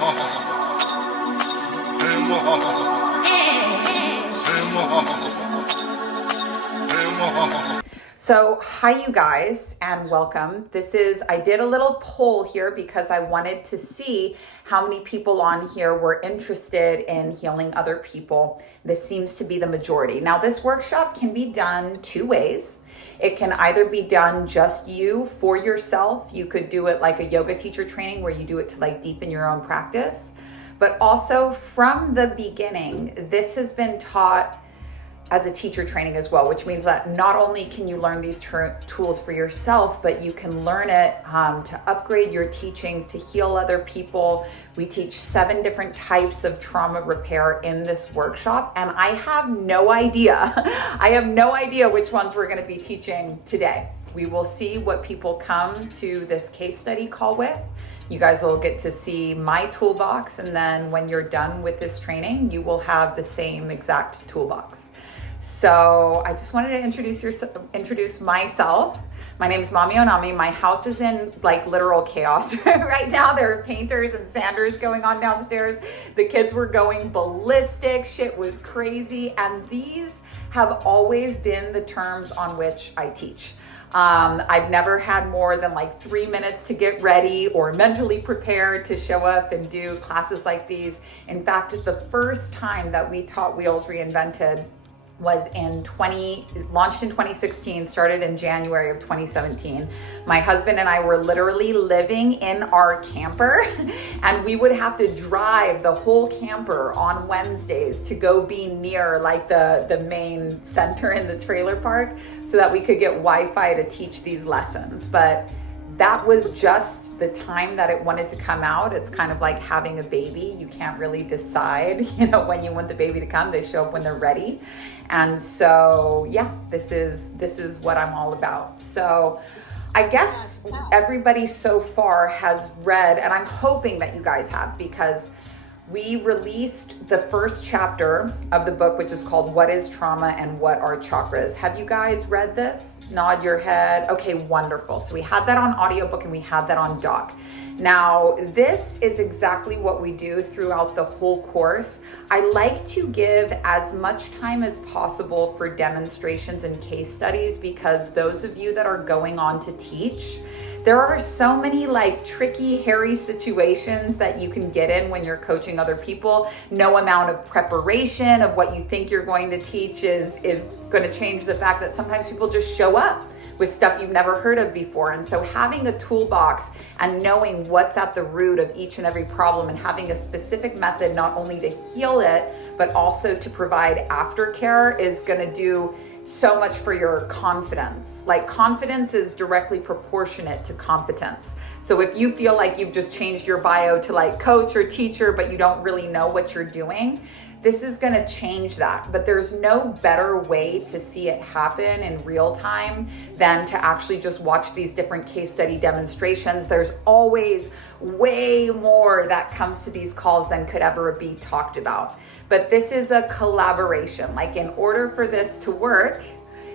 So hi you guys and welcome. I did a little poll here because I wanted to see how many people on here were interested in healing other people. This seems to be the majority. Now this workshop can be done two ways. It can either be done just you for yourself. You could do it like a yoga teacher training where you do it to like deepen your own practice. But also from the beginning, this has been taught as a teacher training as well, which means that not only can you learn these tools for yourself, but you can learn it to upgrade your teachings, to heal other people. We teach 7 different types of trauma repair in this workshop, and I have no idea. I have no idea which ones we're gonna be teaching today. We will see what people come to this case study call with. You guys will get to see my toolbox, and then when you're done with this training, you will have the same exact toolbox. So I just wanted to introduce myself. My name is Mami Onami. My house is in like literal chaos right now. There are painters and sanders going on downstairs. The kids were going ballistic. Shit was crazy. And these have always been the terms on which I teach. I've never had more than like 3 minutes to get ready or mentally prepared to show up and do classes like these. In fact, it's the first time that we taught Wheels Reinvented was launched in 2016, started in January of 2017. My husband and I were literally living in our camper, and we would have to drive the whole camper on Wednesdays to go be near like the main center in the trailer park so that we could get Wi-Fi to teach these lessons. But that was just the time that it wanted to come out. It's kind of like having a baby. You can't really decide, when you want the baby to come. They show up when they're ready. And so, yeah, this is what I'm all about. So I guess everybody so far has read, and I'm hoping that you guys have, because we released the first chapter of the book, which is called What is Trauma and What Are Chakras? Have you guys read this? Nod your head. Okay, wonderful. So we had that on audiobook and we had that on doc. Now, this is exactly what we do throughout the whole course. I like to give as much time as possible for demonstrations and case studies, because those of you that are going on to teach, there are so many like tricky, hairy situations that you can get in when you're coaching other people. No amount of preparation of what you think you're going to teach is going to change the fact that sometimes people just show up with stuff you've never heard of before. And so having a toolbox and knowing what's at the root of each and every problem and having a specific method not only to heal it, but also to provide aftercare is going to do so much for your confidence. Like, confidence is directly proportionate to competence. So if you feel like you've just changed your bio to like coach or teacher, but you don't really know what you're doing, this is going to change that. But there's no better way to see it happen in real time than to actually just watch these different case study demonstrations. There's always way more that comes to these calls than could ever be talked about. But this is a collaboration. Like, in order for this to work,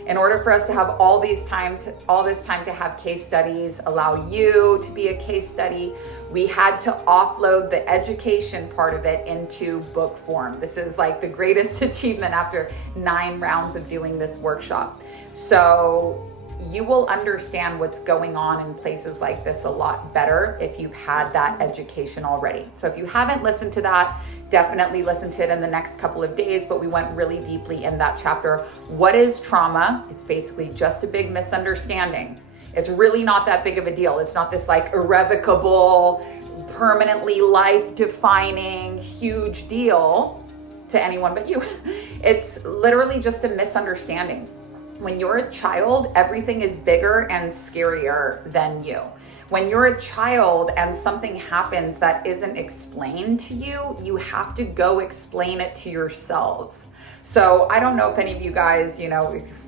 in order for us to have all this time to have case studies, allow you to be a case study, we had to offload the education part of it into book form. This is like the greatest achievement after 9 rounds of doing this workshop. So you will understand what's going on in places like this a lot better if you've had that education already. So if you haven't listened to that, definitely listen to it in the next couple of days, but we went really deeply in that chapter. What is trauma? It's basically just a big misunderstanding. It's really not that big of a deal. It's not this like irrevocable, permanently life-defining, huge deal to anyone but you. It's literally just a misunderstanding. When you're a child, everything is bigger and scarier than you. When you're a child and something happens that isn't explained to you, you have to go explain it to yourselves. So I don't know if any of you guys,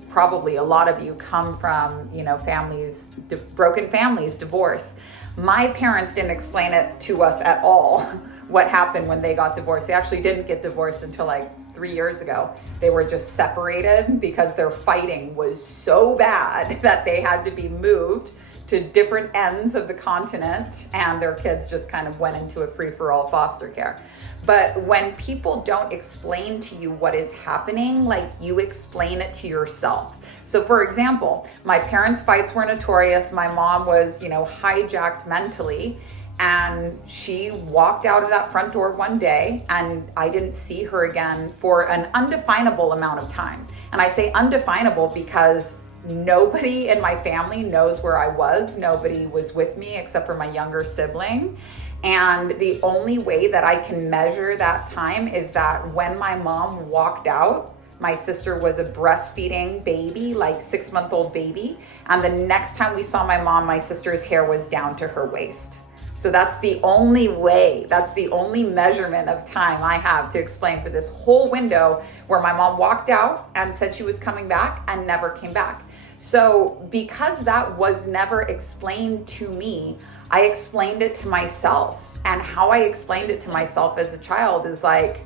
probably a lot of you come from, families, broken families, divorce. My parents didn't explain it to us at all, what happened when they got divorced. They actually didn't get divorced until like 3 years ago. They were just separated because their fighting was so bad that they had to be moved to different ends of the continent, and their kids just kind of went into a free-for-all foster care. But when people don't explain to you what is happening, like you explain it to yourself. So for example, my parents' fights were notorious. My mom was, hijacked mentally, and she walked out of that front door one day and I didn't see her again for an undefinable amount of time. And I say undefinable because nobody in my family knows where I was. Nobody was with me except for my younger sibling. And the only way that I can measure that time is that when my mom walked out, my sister was a breastfeeding baby, like 6-month-old baby. And the next time we saw my mom, my sister's hair was down to her waist. So that's the only way, that's the only measurement of time I have to explain for this whole window where my mom walked out and said she was coming back and never came back. So because that was never explained to me, I explained it to myself. And how I explained it to myself as a child is like,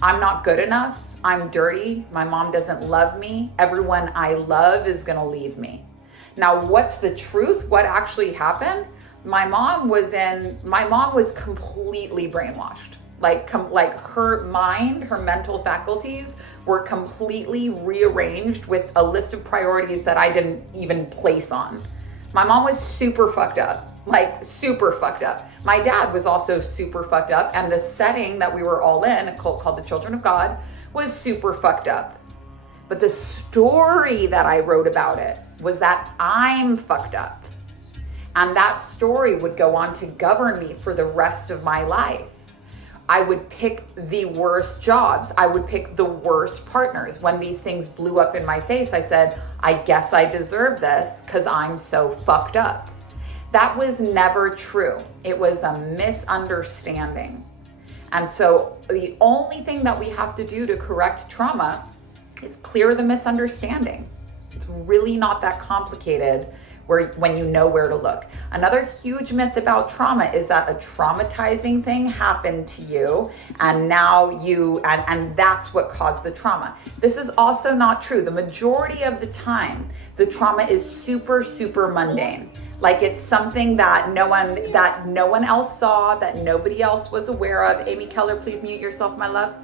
I'm not good enough, I'm dirty, my mom doesn't love me, everyone I love is gonna leave me. Now, what's the truth? What actually happened? My mom was completely brainwashed. Like her mind, her mental faculties were completely rearranged with a list of priorities that I didn't even place on. My mom was super fucked up, like super fucked up. My dad was also super fucked up, and the setting that we were all in, a cult called the Children of God, was super fucked up. But the story that I wrote about it was that I'm fucked up. And that story would go on to govern me for the rest of my life. I would pick the worst jobs. I would pick the worst partners. When these things blew up in my face, I said, I guess I deserve this because I'm so fucked up. That was never true. It was a misunderstanding. And so the only thing that we have to do to correct trauma is clear the misunderstanding. It's really not that complicated when you know where to look. Another huge myth about trauma is that a traumatizing thing happened to you and now and that's what caused the trauma. This is also not true. The majority of the time, the trauma is super, super mundane. Like it's something that no one else saw, that nobody else was aware of. Amy Keller, please mute yourself, my love.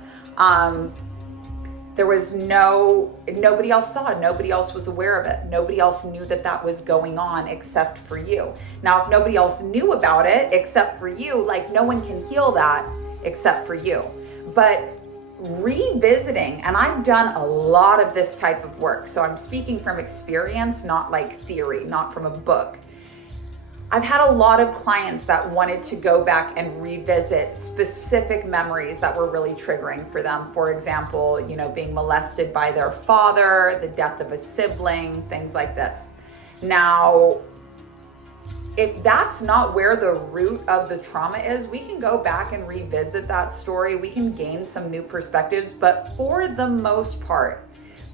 There was nobody else saw it. Nobody else was aware of it. Nobody else knew that was going on except for you. Now, if nobody else knew about it except for you, like no one can heal that except for you. But revisiting, and I've done a lot of this type of work. So I'm speaking from experience, not like theory, not from a book. I've had a lot of clients that wanted to go back and revisit specific memories that were really triggering for them. For example, being molested by their father, the death of a sibling, things like this. Now, if that's not where the root of the trauma is, we can go back and revisit that story. We can gain some new perspectives, but for the most part,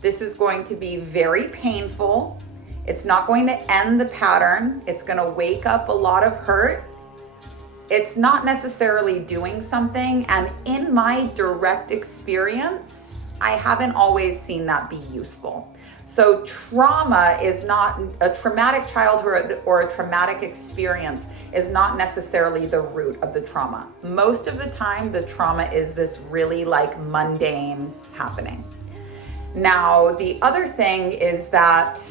this is going to be very painful. It's not going to end the pattern. It's going to wake up a lot of hurt. It's not necessarily doing something. And in my direct experience, I haven't always seen that be useful. So trauma is not a traumatic childhood or a traumatic experience is not necessarily the root of the trauma. Most of the time, the trauma is this really mundane happening. Now, the other thing is that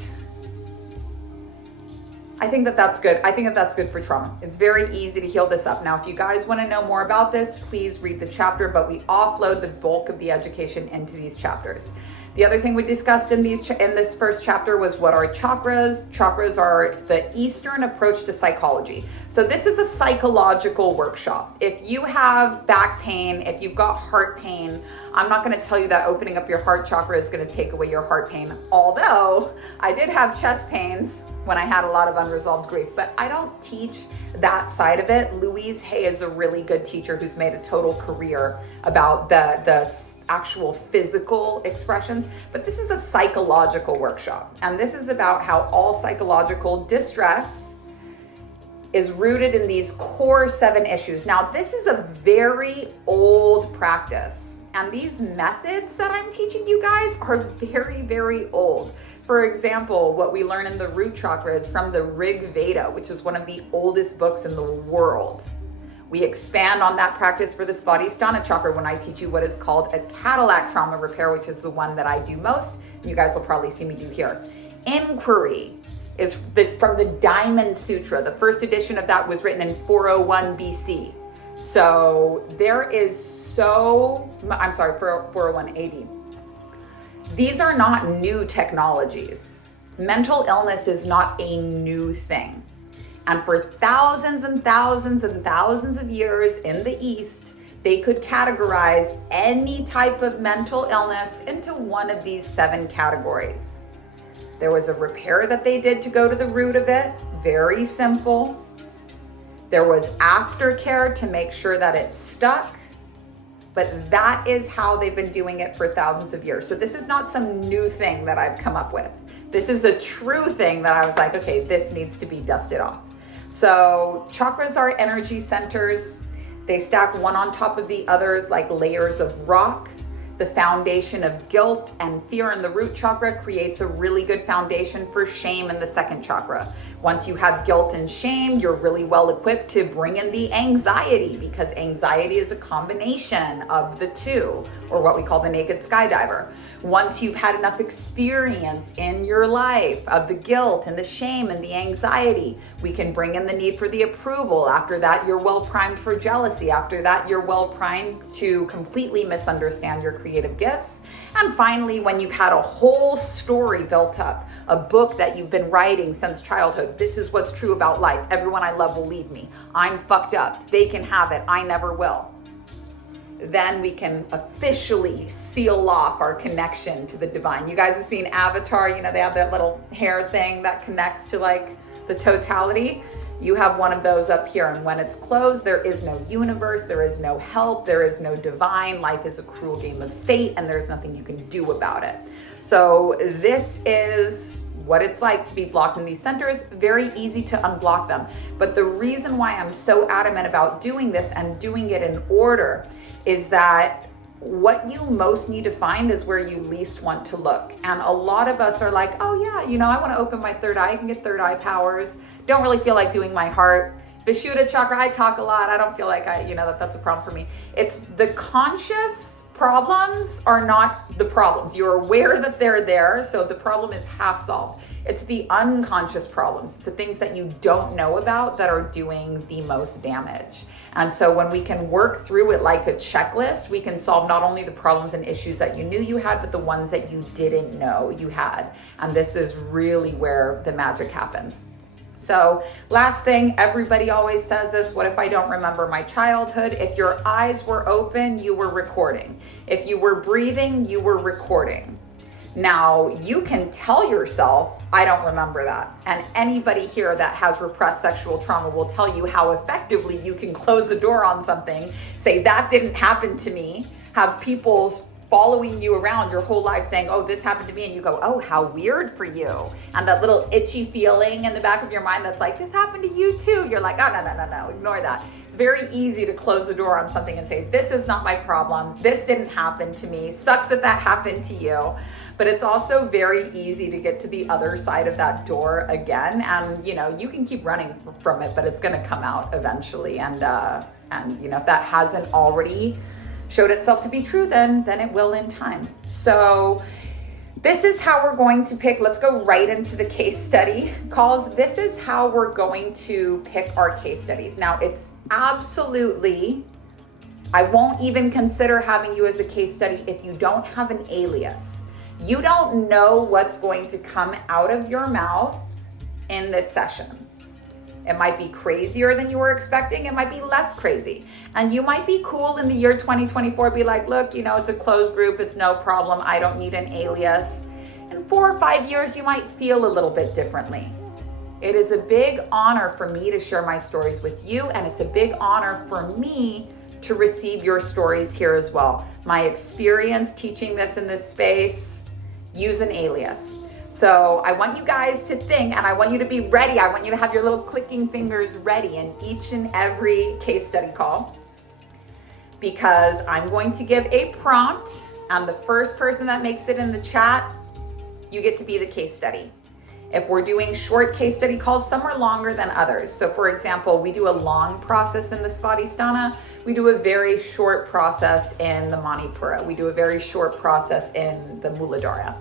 I think that's good. I think that's good for trauma. It's very easy to heal this up. Now, if you guys want to know more about this, please read the chapter, but we offload the bulk of the education into these chapters. The other thing we discussed in this first chapter was what are chakras. Chakras are the Eastern approach to psychology. So this is a psychological workshop. If you have back pain, if you've got heart pain, I'm not going to tell you that opening up your heart chakra is going to take away your heart pain. Although I did have chest pains when I had a lot of unresolved grief, but I don't teach that side of it. Louise Hay is a really good teacher who's made a total career about the actual physical expressions, but this is a psychological workshop. And this is about how all psychological distress is rooted in these core 7 issues. Now, this is a very old practice. And these methods that I'm teaching you guys are very, very old. For example, what we learn in the root chakra is from the Rig Veda, which is one of the oldest books in the world. We expand on that practice for the Svadhisthana chakra when I teach you what is called a Cadillac trauma repair, which is the one that I do most. You guys will probably see me do here. Inquiry is from the Diamond Sutra. The first edition of that was written in 401 BC. So there is 401 AD. These are not new technologies. Mental illness is not a new thing. And for thousands and thousands and thousands of years in the East, they could categorize any type of mental illness into one of these 7 categories. There was a repair that they did to go to the root of it, very simple. There was aftercare to make sure that it stuck. But that is how they've been doing it for thousands of years. So this is not some new thing that I've come up with. This is a true thing that I was like, okay, this needs to be dusted off. So chakras are energy centers. They stack one on top of the others like layers of rock. The foundation of guilt and fear in the root chakra creates a really good foundation for shame in the second chakra. Once you have guilt and shame, you're really well equipped to bring in the anxiety, because anxiety is a combination of the two, or what we call the naked skydiver. Once you've had enough experience in your life of the guilt and the shame and the anxiety, we can bring in the need for the approval. After that, you're well primed for jealousy. After that, you're well primed to completely misunderstand your creative gifts. And finally, when you've had a whole story built up, a book that you've been writing since childhood, this is what's true about life. Everyone I love will leave me. I'm fucked up. They can have it. I never will. Then we can officially seal off our connection to the divine. You guys have seen Avatar, they have that little hair thing that connects to like the totality. You have one of those up here, and when it's closed, there is no universe, there is no help, there is no divine. Life is a cruel game of fate, and there's nothing you can do about it. So this is what it's like to be blocked in these centers. Very easy to unblock them. But the reason why I'm so adamant about doing this and doing it in order is that what you most need to find is where you least want to look. And a lot of us are like, oh yeah, I want to open my third eye. I can get third eye powers. Don't really feel like doing my heart. Vishuddha chakra, I talk a lot. I don't feel like that's a problem for me. It's the conscious problems are not the problems. You're aware that they're there, so the problem is half solved. It's the unconscious problems. It's the things that you don't know about that are doing the most damage. And so when we can work through it like a checklist, we can solve not only the problems and issues that you knew you had, but the ones that you didn't know you had. And this is really where the magic happens. So last thing, everybody always says this, what if I don't remember my childhood? If your eyes were open, you were recording. If you were breathing, you were recording. Now, you can tell yourself, I don't remember that. And anybody here that has repressed sexual trauma will tell you how effectively you can close the door on something, say that didn't happen to me, have people following you around your whole life saying, oh, this happened to me. And you go, oh, how weird for you. And that little itchy feeling in the back of your mind that's like, this happened to you too. You're like, oh, no, ignore that. It's very easy to close the door on something and say, this is not my problem. This didn't happen to me. Sucks that happened to you. But it's also very easy to get to the other side of that door again. And, you can keep running from it, but it's going to come out eventually. And if that hasn't already showed itself to be true, then it will in time. So this is how we're going to pick. Let's go right into the case study calls. This is how we're going to pick our case studies. Now, it's absolutely, I won't even consider having you as a case study if you don't have an alias. You don't know what's going to come out of your mouth in this session. It might be crazier than you were expecting. It might be less crazy. And you might be cool in the year 2024, be like, look, it's a closed group. It's no problem. I don't need an alias. In 4 or 5 years, you might feel a little bit differently. It is a big honor for me to share my stories with you. And it's a big honor for me to receive your stories here as well. My experience teaching this in this space, use an alias. So I want you guys to think, and I want you to be ready. I want you to have your little clicking fingers ready in each and every case study call, because I'm going to give a prompt, and the first person that makes it in the chat, you get to be the case study. If we're doing short case study calls, some are longer than others. So for example, we do a long process in the Svadhisthana. We do a very short process in the Manipura. We do a very short process in the Muladhara.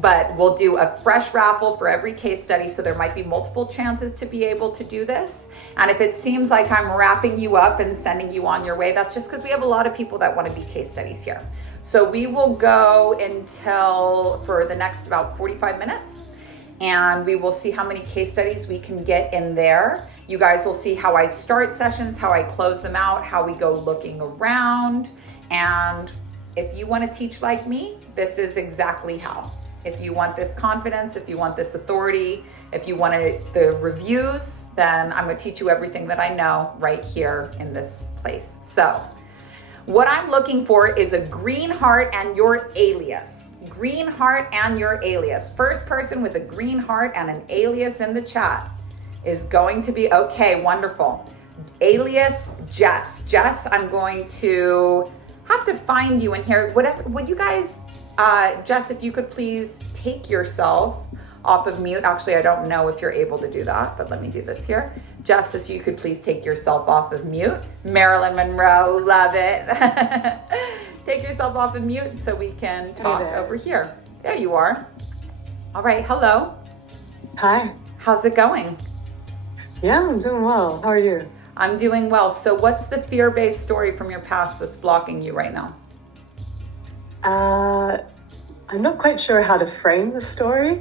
But we'll do a fresh raffle for every case study. So there might be multiple chances to be able to do this. And if it seems like I'm wrapping you up and sending you on your way, that's just because we have a lot of people that want to be case studies here. So we will go until for the next about 45 minutes. And we will see how many case studies we can get in there. You guys will see how I start sessions, how I close them out, how we go looking around. And if you want to teach like me, this is exactly how. If you want this confidence, if you want this authority, if you want the reviews, then I'm going to teach you everything that I know right here in this place. So what I'm looking for is a green heart and your alias. Green heart and your alias. First person with a green heart and an alias in the chat is going to be, okay, wonderful. Alias Jess. Jess, I'm going to have to find you in here. Whatever, would you guys, Jess, if you could please take yourself off of mute. Actually, I don't know if you're able to do that, but let me do this here. Jess, if you could please take yourself off of mute. Marilyn Monroe, love it. Take yourself off of mute so we can talk over here. There you are. All right, hello. Hi. How's it going? Yeah, I'm doing well. How are you? I'm doing well. So what's the fear-based story from your past that's blocking you right now? I'm not quite sure how to frame the story,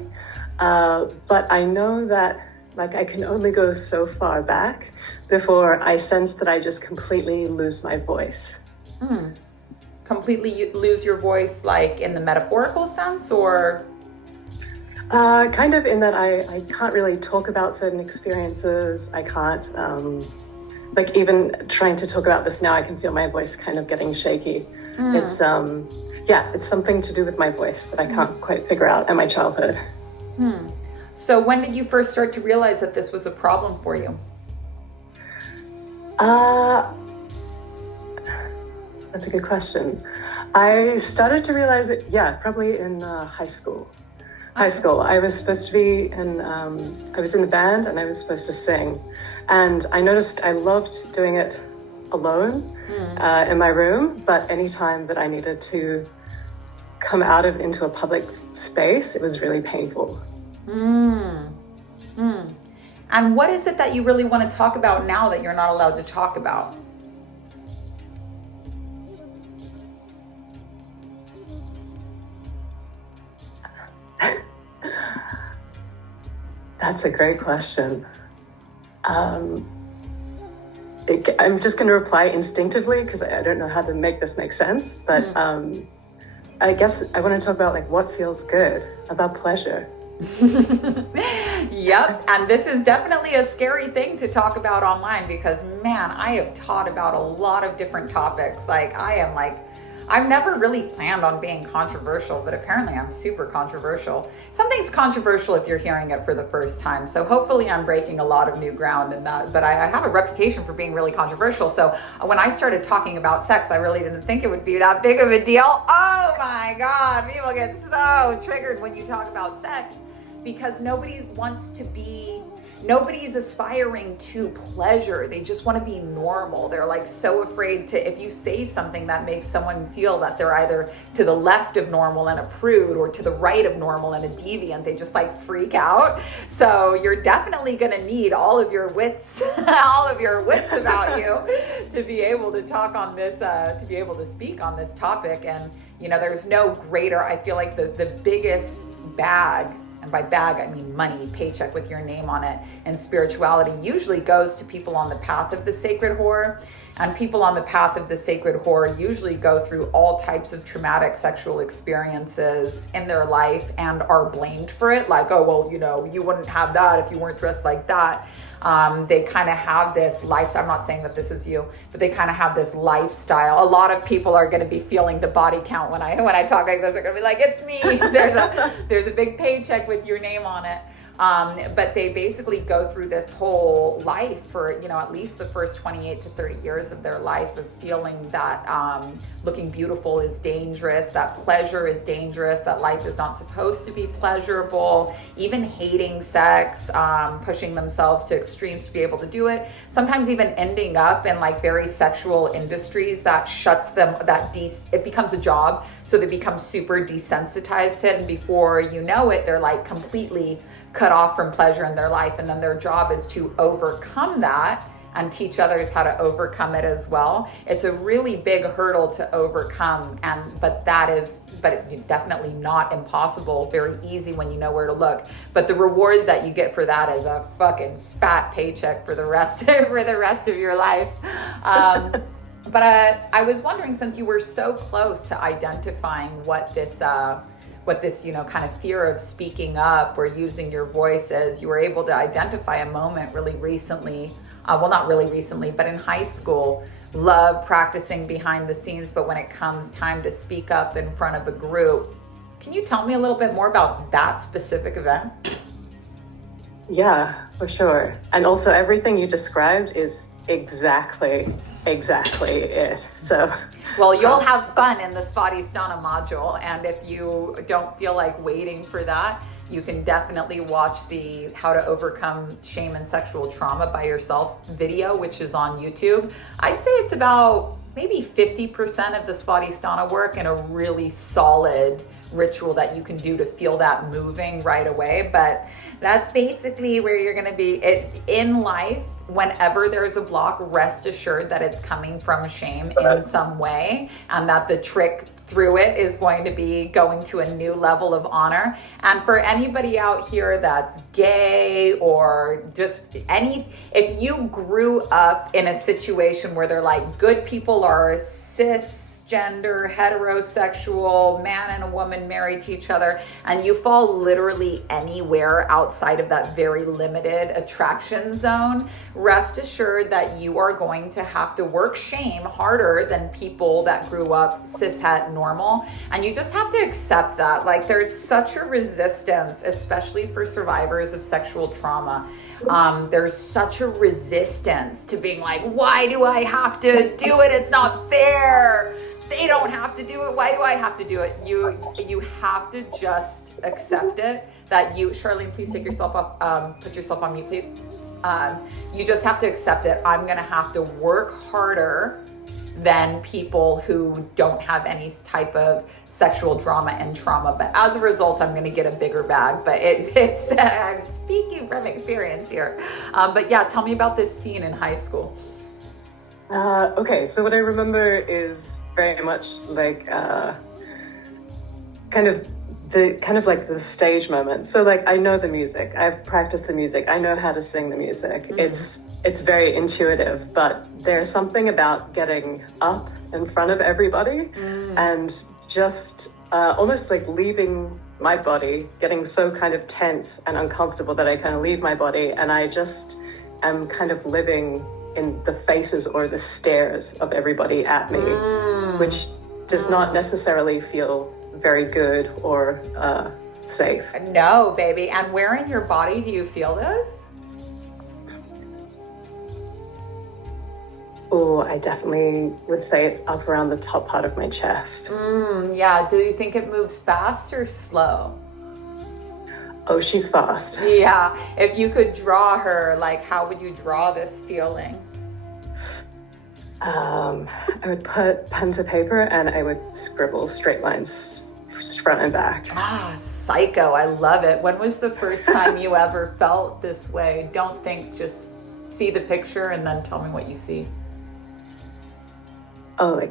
but I know that I can only go so far back before I sense that I just completely lose my voice. Completely lose your voice, like in the metaphorical sense, or? Kind of in that I can't really talk about certain experiences. I can't, even trying to talk about this now, I can feel my voice kind of getting shaky. It's, it's something to do with my voice that I can't quite figure out in my childhood. So when did you first start to realize that this was a problem for you? That's a good question. I started to realize it, probably in high school. High school, I was supposed to be I was in the band and I was supposed to sing. And I noticed I loved doing it alone in my room, but anytime that I needed to come out into a public space, it was really painful. And what is it that you really want to talk about now that you're not allowed to talk about? That's a great question. I'm just going to reply instinctively because I don't know how to make this make sense. But I guess I want to talk about what feels good, about pleasure. Yep. And this is definitely a scary thing to talk about online because, man, I have taught about a lot of different topics. I've never really planned on being controversial, but apparently I'm super controversial. Something's controversial if you're hearing it for the first time. So hopefully I'm breaking a lot of new ground in that, but I have a reputation for being really controversial. So when I started talking about sex, I really didn't think it would be that big of a deal. Oh my God, people get so triggered when you talk about sex because nobody's aspiring to pleasure. They just want to be normal. They're so afraid to, if you say something that makes someone feel that they're either to the left of normal and a prude or to the right of normal and a deviant, they just freak out. So you're definitely going to need all of your wits, all of your wits about you to be able to talk on this, to be able to speak on this topic. And, there's no greater, I feel like the biggest bag, and by bag, I mean money, paycheck with your name on it, and spirituality usually goes to people on the path of the sacred whore. And people on the path of the sacred whore usually go through all types of traumatic sexual experiences in their life and are blamed for it. You wouldn't have that if you weren't dressed like that. They kind of have this lifestyle. I'm not saying that this is you, but they kind of have this lifestyle. A lot of people are going to be feeling the body count when I talk like this. They're going to be like, it's me. There's a big paycheck with your name on it. But they basically go through this whole life for, at least the first 28 to 30 years of their life of feeling that looking beautiful is dangerous, that pleasure is dangerous, that life is not supposed to be pleasurable, even hating sex, pushing themselves to extremes to be able to do it. Sometimes even ending up in like very sexual industries that shuts them, it becomes a job. So they become super desensitized to it. And before you know it, they're like completely cut off from pleasure in their life. And then their job is to overcome that and teach others how to overcome it as well. It's a really big hurdle to overcome, but it's definitely not impossible, very easy when you know where to look. But the reward that you get for that is a fucking fat paycheck for the rest of your life. But I was wondering, since you were so close to identifying what this kind of fear of speaking up or using your voice is, you were able to identify a moment really recently, well, not really recently, but in high school, love practicing behind the scenes, but when it comes time to speak up in front of a group. Can you tell me a little bit more about that specific event? Yeah, for sure. And also everything you described is exactly it. So, well, you'll have fun in the Svadhisthana module, and if you don't feel like waiting for that, you can definitely watch the How to Overcome Shame and Sexual Trauma by Yourself video, which is on YouTube. I'd say it's about maybe 50% of the Svadhisthana work and a really solid ritual that you can do to feel that moving right away. But that's basically where you're going to be in life. Whenever there's a block, rest assured that it's coming from shame in some way, and that the trick through it is going to be going to a new level of honor. And for anybody out here that's gay or just if you grew up in a situation where they're like, good people are cisgender, heterosexual, man and a woman married to each other, and you fall literally anywhere outside of that very limited attraction zone, rest assured that you are going to have to work shame harder than people that grew up cishet normal. And you just have to accept that. Like, there's such a resistance, especially for survivors of sexual trauma. There's such a resistance to being like, why do I have to do it? It's not fair. They don't have to do it. Why do I have to do it? You have to just accept it. That Charlene, please take yourself off, put yourself on mute, please. You just have to accept it. I'm gonna have to work harder than people who don't have any type of sexual drama and trauma. But as a result, I'm gonna get a bigger bag. But it's I'm speaking from experience here. But yeah, tell me about this scene in high school. Okay, so what I remember is very much like kind of like the stage moment. So like, I know the music, I've practiced the music, I know how to sing the music. It's very intuitive, but there's something about getting up in front of everybody and just almost like leaving my body, getting so kind of tense and uncomfortable that I kind of leave my body, and I just am kind of living in the faces or the stares of everybody at me, which does not necessarily feel very good or safe. No, baby. And where in your body do you feel this? Oh, I definitely would say it's up around the top part of my chest. Yeah. Do you think it moves fast or slow? Oh, she's fast. Yeah. If you could draw her, like, how would you draw this feeling? I would put pen to paper and I would scribble straight lines front and back. Ah, psycho. I love it. When was the first time you ever felt this way? Don't think, just see the picture and then tell me what you see. Oh,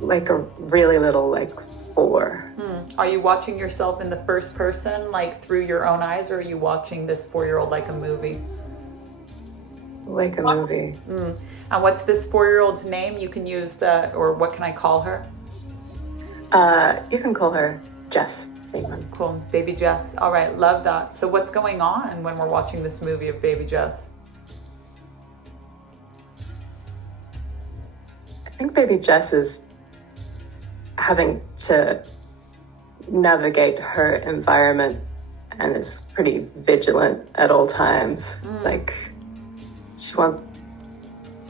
like a really little, like 4. Are you watching yourself in the first person, like through your own eyes, or are you watching this 4-year-old like a movie? Like a movie. And what's this 4-year-old's name? You can use or what can I call her? You can call her Jess Seaman. Cool. Baby Jess. All right. Love that. So what's going on when we're watching this movie of Baby Jess? I think Baby Jess is having to navigate her environment and is pretty vigilant at all times. Like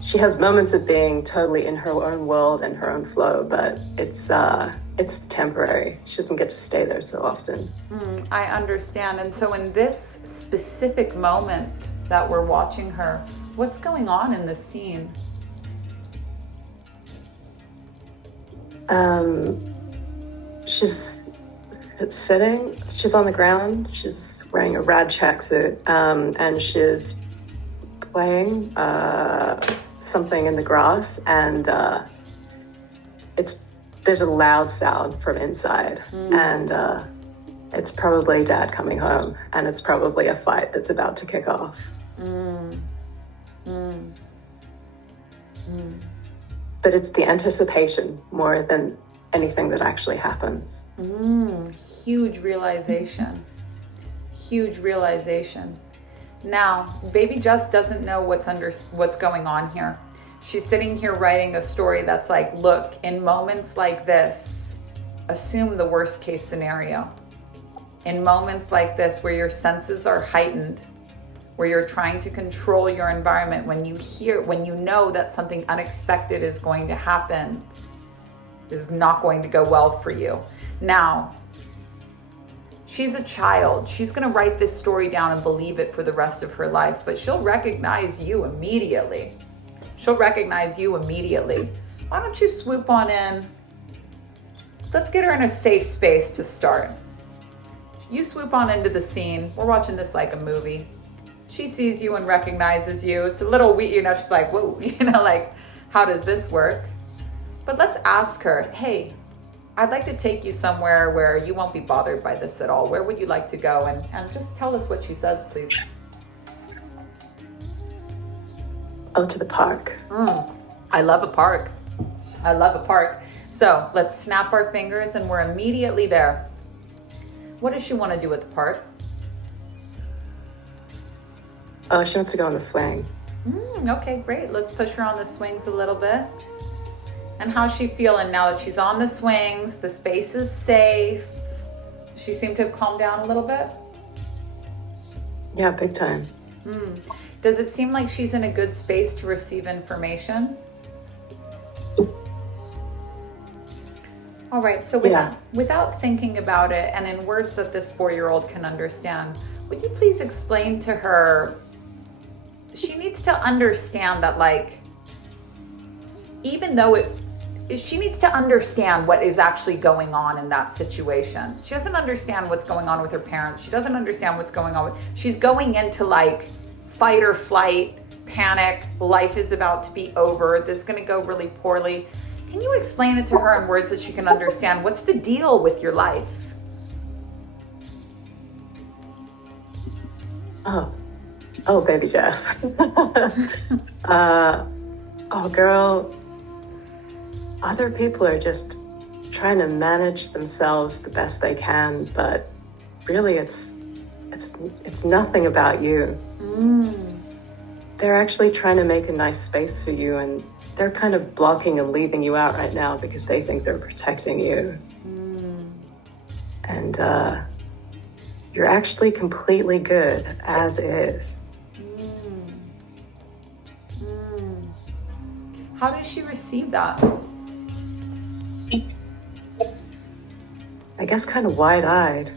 she has moments of being totally in her own world and her own flow, but it's temporary. She doesn't get to stay there so often. I understand. And so in this specific moment that we're watching her, what's going on in the scene? She's sitting, she's on the ground, she's wearing a rad tracksuit, and she's playing something in the grass, and there's a loud sound from inside, and it's probably Dad coming home, and it's probably a fight that's about to kick off. But it's the anticipation more than anything that actually happens. Huge realization. Huge realization. Now, baby Jess doesn't know what's going on here. She's sitting here writing a story that's like, look, in moments like this, assume the worst case scenario. In moments like this where your senses are heightened, where you're trying to control your environment, when you know that something unexpected is going to happen, is not going to go well for you. Now, she's a child. She's going to write this story down and believe it for the rest of her life, but she'll recognize you immediately. She'll recognize you immediately. Why don't you swoop on in? Let's get her in a safe space to start. You swoop on into the scene. We're watching this like a movie. She sees you and recognizes you. It's a little weird, she's like, whoa, like, how does this work? But let's ask her, hey, I'd like to take you somewhere where you won't be bothered by this at all. Where would you like to go? And just tell us what she says, please. Oh, to the park. I love a park. I love a park. So let's snap our fingers and we're immediately there. What does she want to do at the park? Oh, she wants to go on the swing. Okay, great. Let's push her on the swings a little bit. And how's she feeling now that she's on the swings? The space is safe. She seemed to have calmed down a little bit. Yeah, big time. Does it seem like she's in a good space to receive information? All right, so without thinking about it and in words that this 4-year-old can understand, would you please explain to her, she needs to understand that, like, even though she needs to understand what is actually going on in that situation. She doesn't understand what's going on with her parents. She doesn't understand what's going on she's going into like fight or flight, panic, life is about to be over, this is gonna go really poorly. Can you explain it to her in words that she can understand? What's the deal with your life? Oh, baby Jess. Oh, girl. Other people are just trying to manage themselves the best they can, but really it's nothing about you. They're actually trying to make a nice space for you, and they're kind of blocking and leaving you out right now because they think they're protecting you. And you're actually completely good as is. How does she receive that? I guess kind of wide-eyed.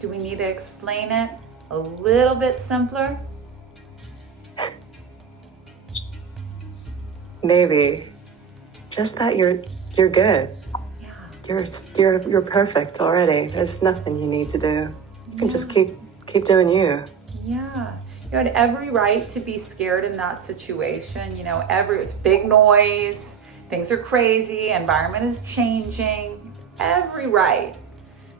Do we need to explain it a little bit simpler? Maybe. Just that you're good. Yeah. You're perfect already. There's nothing you need to do. You can just keep doing you. Yeah. You had every right to be scared in that situation. It's big noise, things are crazy, environment is changing. Every right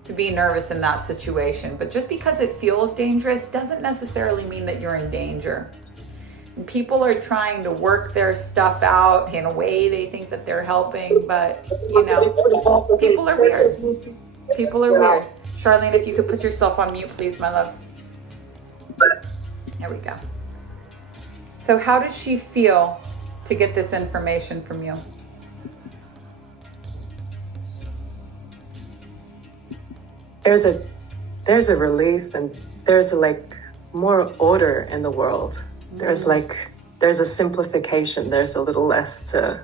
to be nervous in that situation. But just because it feels dangerous doesn't necessarily mean that you're in danger. And people are trying to work their stuff out in a way they think that they're helping, but people are weird. People are weird. Charlene, if you could put yourself on mute, please, my love. There we go. So how does she feel to get this information from you? There's a there's a relief and there's a like more order in the world. There's a simplification. There's a little less to.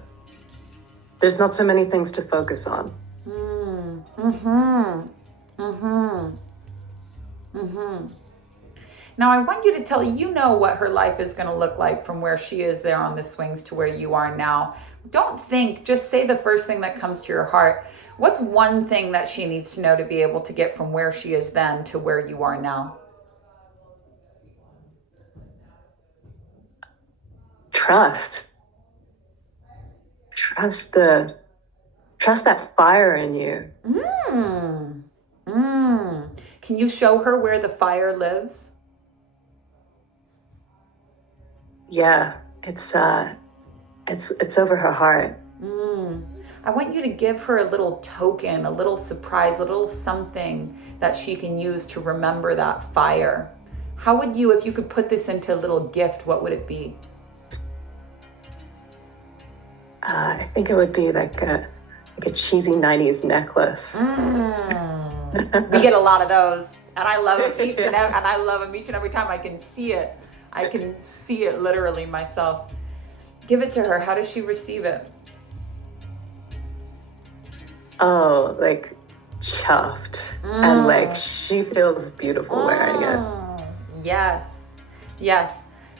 There's not so many things to focus on. Now I want you to tell, you know what her life is going to look like from where she is there on the swings to where you are now. Don't think, just say the first thing that comes to your heart. What's one thing that she needs to know to be able to get from where she is then to where you are now? Trust. Trust that fire in you. Can you show her where the fire lives? Yeah, it's over her heart. I want you to give her a little token, a little surprise, a little something that she can use to remember that fire. How would you, if you could put this into a little gift, what would it be? I think it would be like a cheesy 90s necklace. We get a lot of those, and I love them each and I love them each and every time. I can see it. I can see it literally myself. Give it to her. How does she receive it? Oh, like chuffed. And like she feels beautiful wearing it. Yes. Yes.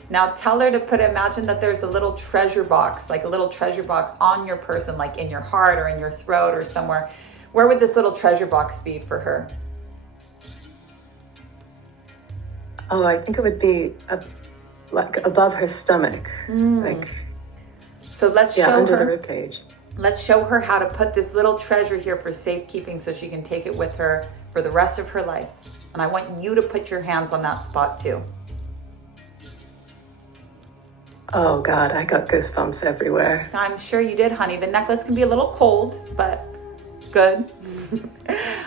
Now tell her to imagine that there's a little treasure box, like a little treasure box on your person, like in your heart or in your throat or somewhere. Where would this little treasure box be for her? Oh, I think it would be like above her stomach. So let's show under her. the ribcage. Let's show her how to put this little treasure here for safekeeping so she can take it with her for the rest of her life. And I want you to put your hands on that spot too. Oh God, I got goosebumps everywhere. I'm sure you did, honey. The necklace can be a little cold, but good.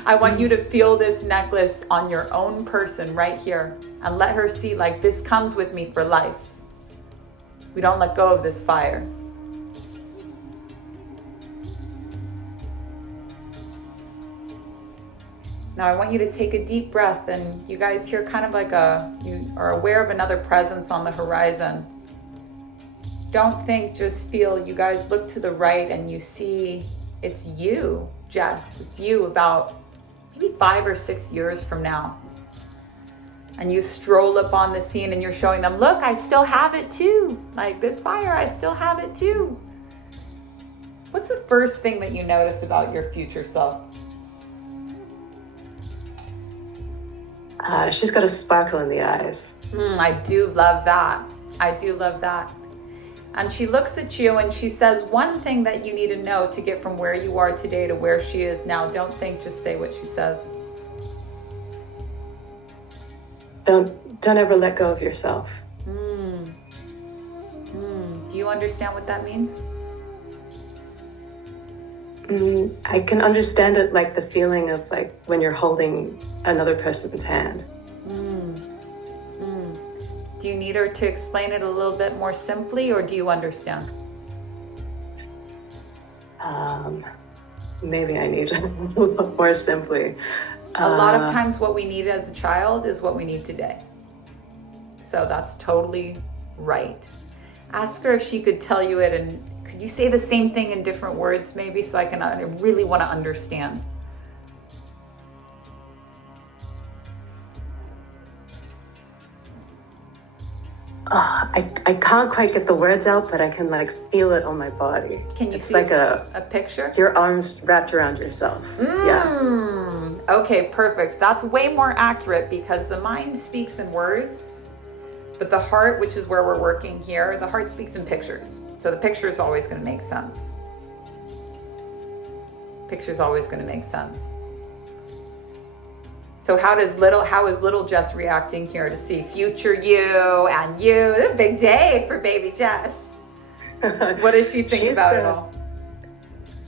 I want you to feel this necklace on your own person right here and let her see, like, this comes with me for life. We don't let go of this fire. Now I want you to take a deep breath, and you guys hear kind of like you are aware of another presence on the horizon. Don't think, just feel. You guys look to the right and you see it's you, Jess. It's you about maybe 5 or 6 years from now. And you stroll up on the scene and you're showing them, look, I still have it too. Like this fire, I still have it too. What's the first thing that you notice about your future self? She's got a sparkle in the eyes. I do love that. I do love that. And she looks at you and she says one thing that you need to know to get from where you are today to where she is now. Don't think, just say what she says. Don't ever let go of yourself. Do you understand what that means? I can understand it, like the feeling of like when you're holding another person's hand. Do you need her to explain it a little bit more simply, or do you understand? Maybe I need it a little more simply. A lot of times what we need as a child is what we need today. So that's totally right. Ask her if she could tell you it, and could you say the same thing in different words maybe, so I really want to understand. I can't quite get the words out, but I can like feel it on my body. Can you it's see like a picture? It's your arms wrapped around yourself. Yeah. Okay, perfect. That's way more accurate, because the mind speaks in words, but the heart, which is where we're working here, the heart speaks in pictures. So the picture is always going to make sense. Picture's always going to make sense. So how is little Jess reacting here to see future you and you? It's a big day for baby Jess. What does she think about it all?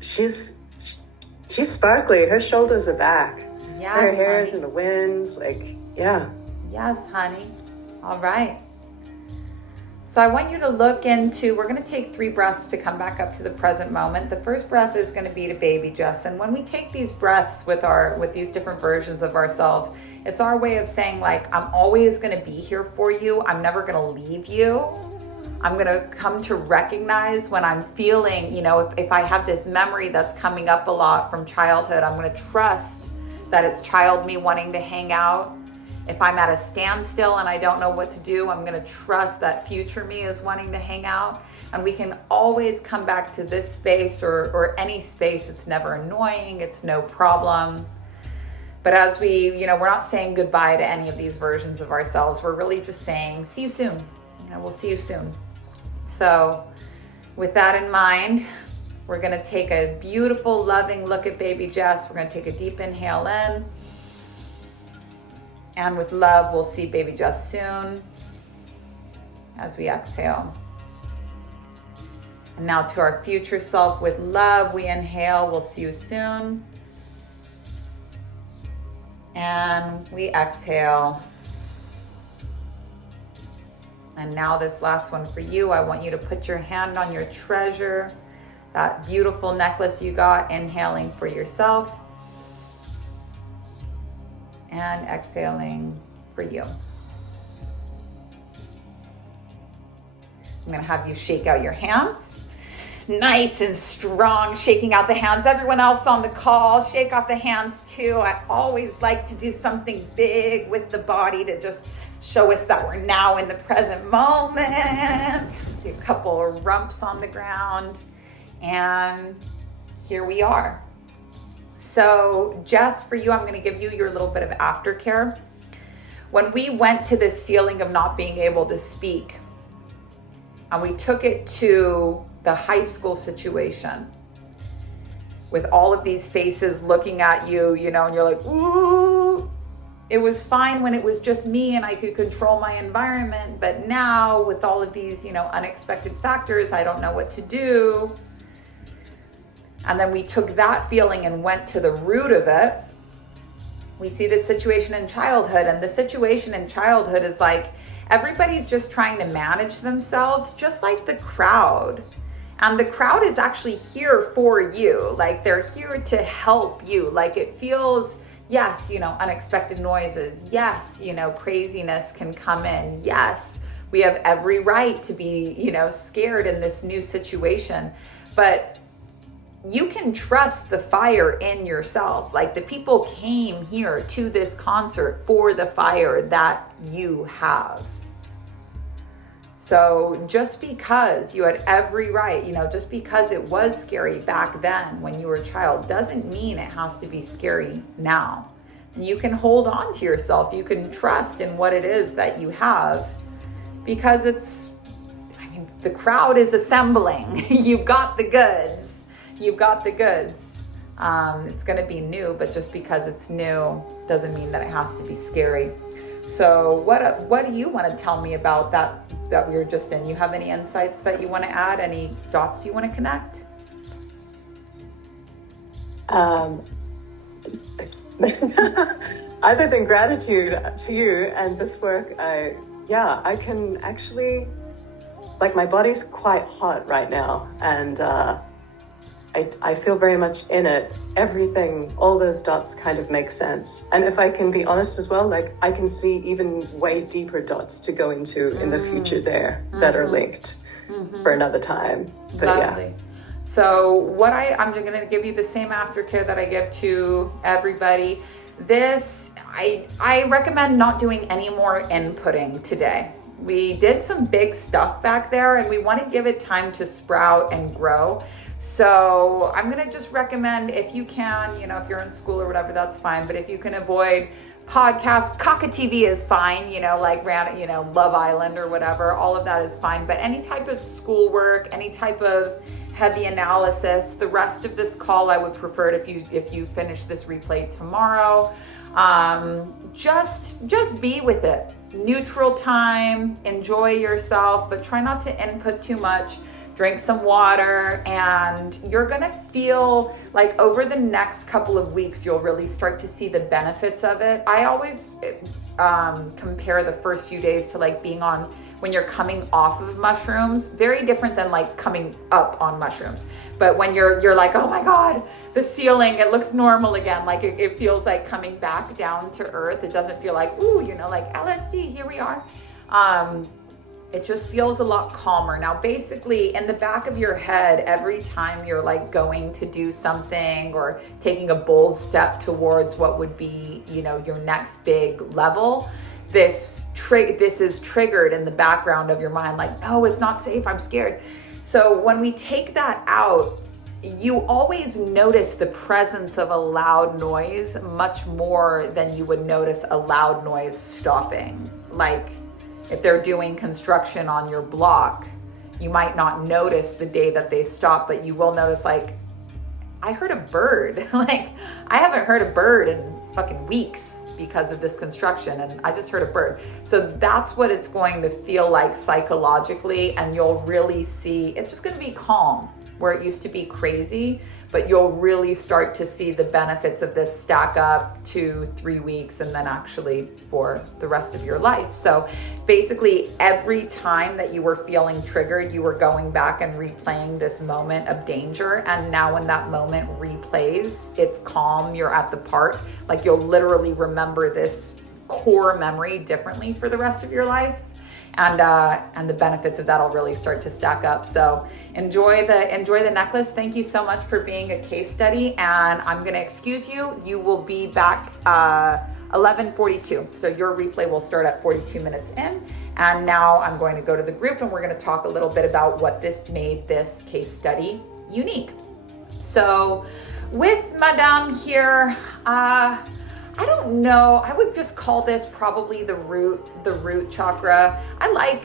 She's sparkly. Her shoulders are back. Yes, her hair's honey. in the wind. Like, yeah. Yes, honey. All right. So I want you to look into, we're going to take 3 breaths to come back up to the present moment. The first breath is going to be to baby Jess. And when we take these breaths with these different versions of ourselves, it's our way of saying, like, I'm always going to be here for you. I'm never going to leave you. I'm going to come to recognize when I'm feeling, if I have this memory that's coming up a lot from childhood, I'm going to trust that it's child me wanting to hang out. If I'm at a standstill and I don't know what to do, I'm going to trust that future me is wanting to hang out. And we can always come back to this space or any space. It's never annoying. It's no problem. But as we're not saying goodbye to any of these versions of ourselves. We're really just saying, see you soon. We'll see you soon. So with that in mind, we're going to take a beautiful, loving look at baby Jess. We're going to take a deep inhale in. And with love, we'll see baby Jess soon as we exhale. And now to our future self, with love, we inhale, we'll see you soon. And we exhale. And now this last one for you, I want you to put your hand on your treasure, that beautiful necklace you got, inhaling for yourself. And exhaling for you. I'm going to have you shake out your hands. Nice and strong, shaking out the hands. Everyone else on the call, shake off the hands too. I always like to do something big with the body to just show us that we're now in the present moment. Do a couple of rumps on the ground. And here we are. So Jess, for you, I'm going to give you your little bit of aftercare. When we went to this feeling of not being able to speak, and we took it to the high school situation with all of these faces looking at you, and you're like, ooh, it was fine when it was just me and I could control my environment. But now with all of these, unexpected factors, I don't know what to do. And then we took that feeling and went to the root of it. We see this situation in childhood, and the situation in childhood is like everybody's just trying to manage themselves, just like the crowd. And the crowd is actually here for you. Like they're here to help you. Like it feels, yes, unexpected noises. Yes, craziness can come in. Yes, we have every right to be, scared in this new situation. But you can trust the fire in yourself. Like the people came here to this concert for the fire that you have. So just because you had every right, just because it was scary back then when you were a child doesn't mean it has to be scary now. You can hold on to yourself. You can trust in what it is that you have because the crowd is assembling. You've got the goods. You've got the goods. It's going to be new, but just because it's new doesn't mean that it has to be scary. So what do you want to tell me about that we were just in? You have any insights that you want to add? Any dots you want to connect? Other than gratitude to you and this work, I can actually, my body's quite hot right now, and I feel very much in it. Everything, all those dots kind of make sense. And if I can be honest as well, I can see even way deeper dots to go into in the future there that are linked for another time. But Lovely. Yeah. So I'm going to give you the same aftercare that I give to everybody. I recommend not doing any more inputting today. We did some big stuff back there and we want to give it time to sprout and grow. So I'm going to just recommend, if you can, if you're in school or whatever, that's fine. But if you can avoid podcasts, Kaka TV is fine, Love Island or whatever, all of that is fine. But any type of schoolwork, any type of heavy analysis, the rest of this call, I would prefer it if you finish this replay tomorrow. Just be with it. Neutral time, enjoy yourself, but try not to input too much. Drink some water, and you're gonna feel like over the next couple of weeks, you'll really start to see the benefits of it. I always compare the first few days to being on when you're coming off of mushrooms. Very different than like coming up on mushrooms. But when you're like, oh my God, the ceiling, it looks normal again. Like it feels like coming back down to earth. It doesn't feel like, ooh, like LSD, here we are. It just feels a lot calmer. Now, basically in the back of your head, every time you're like going to do something or taking a bold step towards what would be, your next big level, this is triggered in the background of your mind. Like, no, it's not safe. I'm scared. So when we take that out, you always notice the presence of a loud noise much more than you would notice a loud noise stopping. Like, if they're doing construction on your block, you might not notice the day that they stop, but you will notice, like, I heard a bird. Like, I haven't heard a bird in fucking weeks because of this construction, and I just heard a bird. So that's what it's going to feel like psychologically, and you'll really see, it's just going to be calm where it used to be crazy, but you'll really start to see the benefits of this stack up 2-3 weeks and then actually for the rest of your life. So basically every time that you were feeling triggered, you were going back and replaying this moment of danger. And now when that moment replays, it's calm, you're at the park, like you'll literally remember this core memory differently for the rest of your life. And the benefits of that will really start to stack up. So enjoy the necklace. Thank you so much for being a case study. And I'm gonna excuse you. You will be back 11:42. So your replay will start at 42 minutes in. And now I'm going to go to the group and we're gonna talk a little bit about what made this case study unique. So with Madame here, I don't know. I would just call this probably the root chakra. I like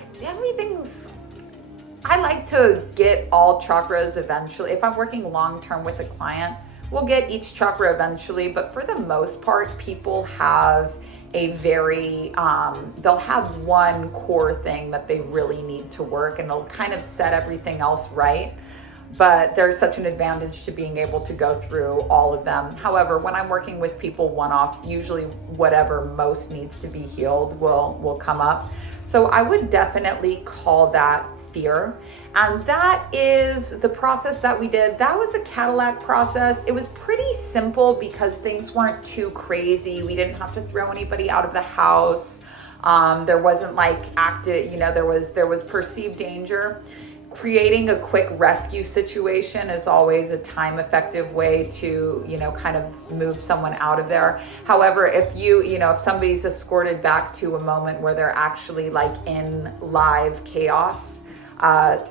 to get all chakras eventually. If I'm working long-term with a client, we'll get each chakra eventually. But for the most part, people have they'll have one core thing that they really need to work, and it'll kind of set everything else right. But there's such an advantage to being able to go through all of them. However, when I'm working with people one-off, usually whatever most needs to be healed will come up. So I would definitely call that fear. And that is the process that we did. That was a Cadillac process. It was pretty simple because things weren't too crazy. We didn't have to throw anybody out of the house. There wasn't like active, there was perceived danger. Creating a quick rescue situation is always a time-effective way to, kind of move someone out of there. However, if if somebody's escorted back to a moment where they're actually like in live chaos,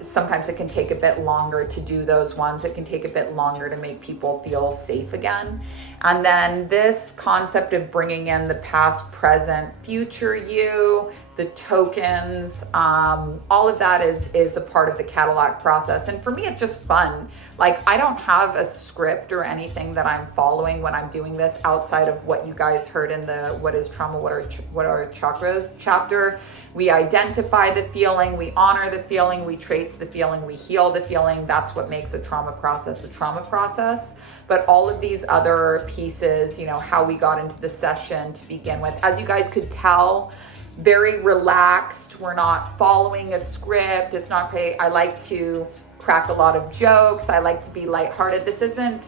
sometimes it can take a bit longer to do those ones. It can take a bit longer to make people feel safe again. And then this concept of bringing in the past, present, future you, the tokens, all of that is a part of the Cadillac process. And for me, it's just fun. Like, I don't have a script or anything that I'm following when I'm doing this outside of what you guys heard in the What is Trauma, What are Chakras chapter. We identify the feeling, we honor the feeling, we trace the feeling, we heal the feeling. That's what makes a trauma process a trauma process. But all of these other pieces, how we got into the session to begin with, as you guys could tell, very relaxed. We're not following a script. It's not okay. I like to crack a lot of jokes. I like to be lighthearted. This isn't,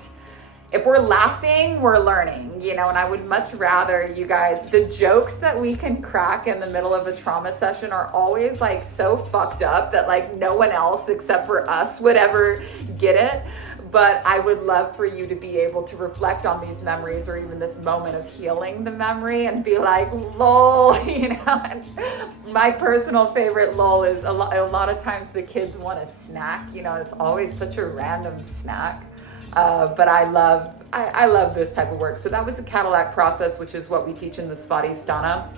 if we're laughing, we're learning, and I would much rather you guys, the jokes that we can crack in the middle of a trauma session are always like so fucked up that like no one else except for us would ever get it. But I would love for you to be able to reflect on these memories or even this moment of healing the memory and be like, lol, And my personal favorite lol is a lot of times the kids want a snack, it's always such a random snack. But I love this type of work. So that was the Cadillac process, which is what we teach in the Svadhisthana.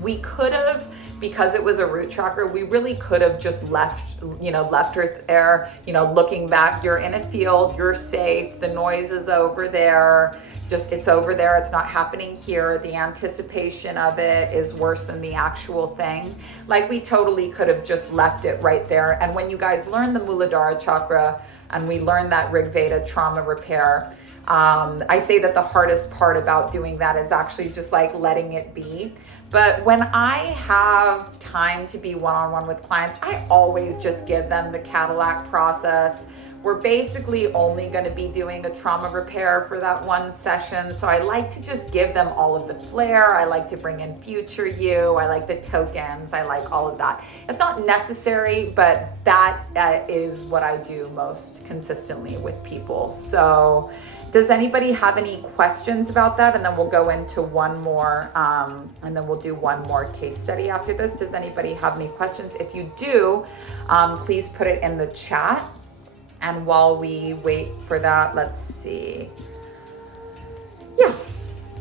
We could have, because it was a root chakra, we really could have just left her there, looking back, you're in a field, you're safe, the noise is over there, it's over there. It's not happening here. The anticipation of it is worse than the actual thing. Like, we totally could have just left it right there. And when you guys learn the Muladhara chakra and we learn that Rig Veda trauma repair, I say that the hardest part about doing that is actually just like letting it be. But when I have time to be one-on-one with clients, I always just give them the Cadillac process. We're basically only going to be doing a trauma repair for that one session. So I like to just give them all of the flair. I like to bring in future you. I like the tokens. I like all of that. It's not necessary, but that is what I do most consistently with people. So does anybody have any questions about that? And then we'll go into one more, and then we'll do one more case study after this. Does anybody have any questions? If you do, please put it in the chat. And while we wait for that, let's see. Yeah.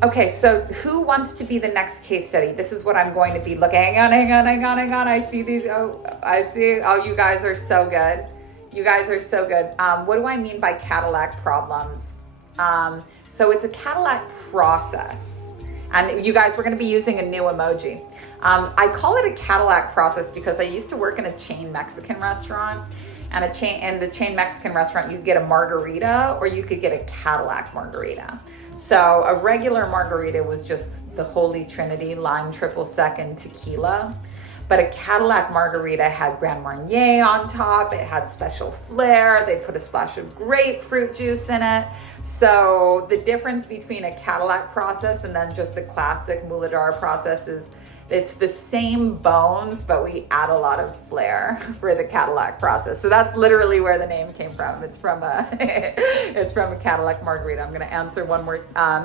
Okay, so who wants to be the next case study? This is what I'm going to be looking. Hang on. I see these. Oh, I see. Oh, you guys are so good. You guys are so good. What do I mean by Cadillac problems? So it's a Cadillac process. And you guys, we're going to be using a new emoji. I call it a Cadillac process because I used to work in a chain Mexican restaurant. And the chain Mexican restaurant, you could get a margarita or you could get a Cadillac margarita. So a regular margarita was just the Holy Trinity, lime, triple sec, and tequila. But a Cadillac margarita had Grand Marnier on top. It had special flair. They put a splash of grapefruit juice in it. So the difference between a Cadillac process and then just the classic Muladhara process is it's the same bones, but we add a lot of flair for the Cadillac process. So that's literally where the name came from. It's from a, it's from a Cadillac margarita. I'm going to answer one more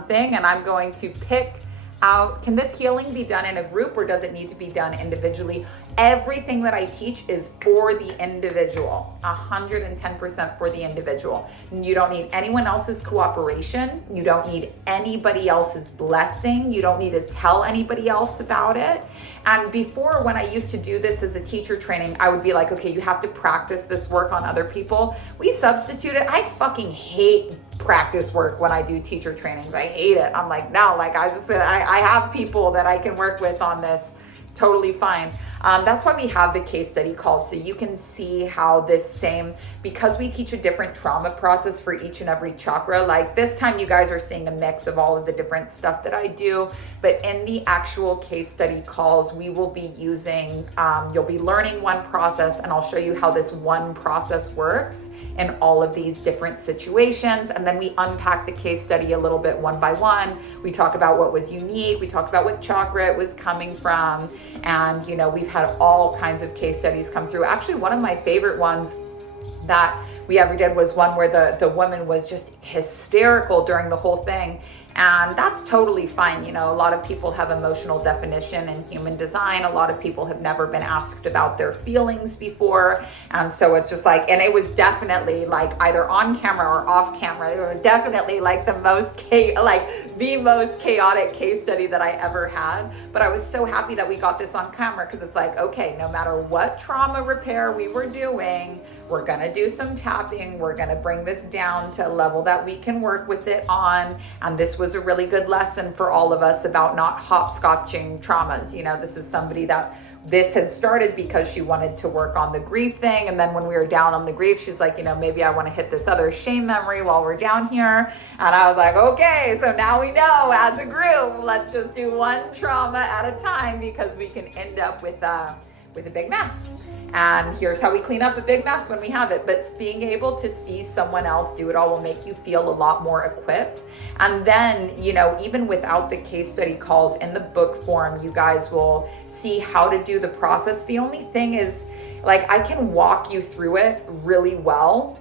thing, and I'm going to pick out, can this healing be done in a group or does it need to be done individually? Everything that I teach is for the individual, 110% for the individual. You don't need anyone else's cooperation. You don't need anybody else's blessing. You don't need to tell anybody else about it. And before, when I used to do this as a teacher training, I would be like, okay, you have to practice this work on other people. We substituted. I fucking hate practice work when I do teacher trainings. I hate it. I'm like, no, like I just said, I have people that I can work with on this. Totally fine. That's why we have the case study calls, so you can see how this same, because we teach a different trauma process for each and every chakra. Like this time you guys are seeing a mix of all of the different stuff that I do, but in the actual case study calls, we will be using, you'll be learning one process and I'll show you how this one process works in all of these different situations. And then we unpack the case study a little bit one by one. We talk about what was unique. We talk about what chakra it was coming from. And, you know, we've had all kinds of case studies come through. Actually, one of my favorite ones that we ever did was one where the woman was just hysterical during the whole thing. And that's totally fine. You know, a lot of people have emotional definition in human design. A lot of people have never been asked about their feelings before. And so it's just like, and it was definitely like either on camera or off camera. They were definitely like the most chaotic case study that I ever had. But I was so happy that we got this on camera because it's like, okay, no matter what trauma repair we were doing, we're going to do some tapping. We're going to bring this down to a level that we can work with it on. And this was a really good lesson for all of us about not hopscotching traumas. You know, this is somebody that this had started because she wanted to work on the grief thing. And then when we were down on the grief, she's like, you know, maybe I want to hit this other shame memory while we're down here. And I was like, okay, so now we know as a group, let's just do one trauma at a time because we can end up with a big mess. And here's how we clean up a big mess when we have it. But being able to see someone else do it all will make you feel a lot more equipped. And then, you know, even without the case study calls in the book form, you guys will see how to do the process. The only thing is, like, I can walk you through it really well,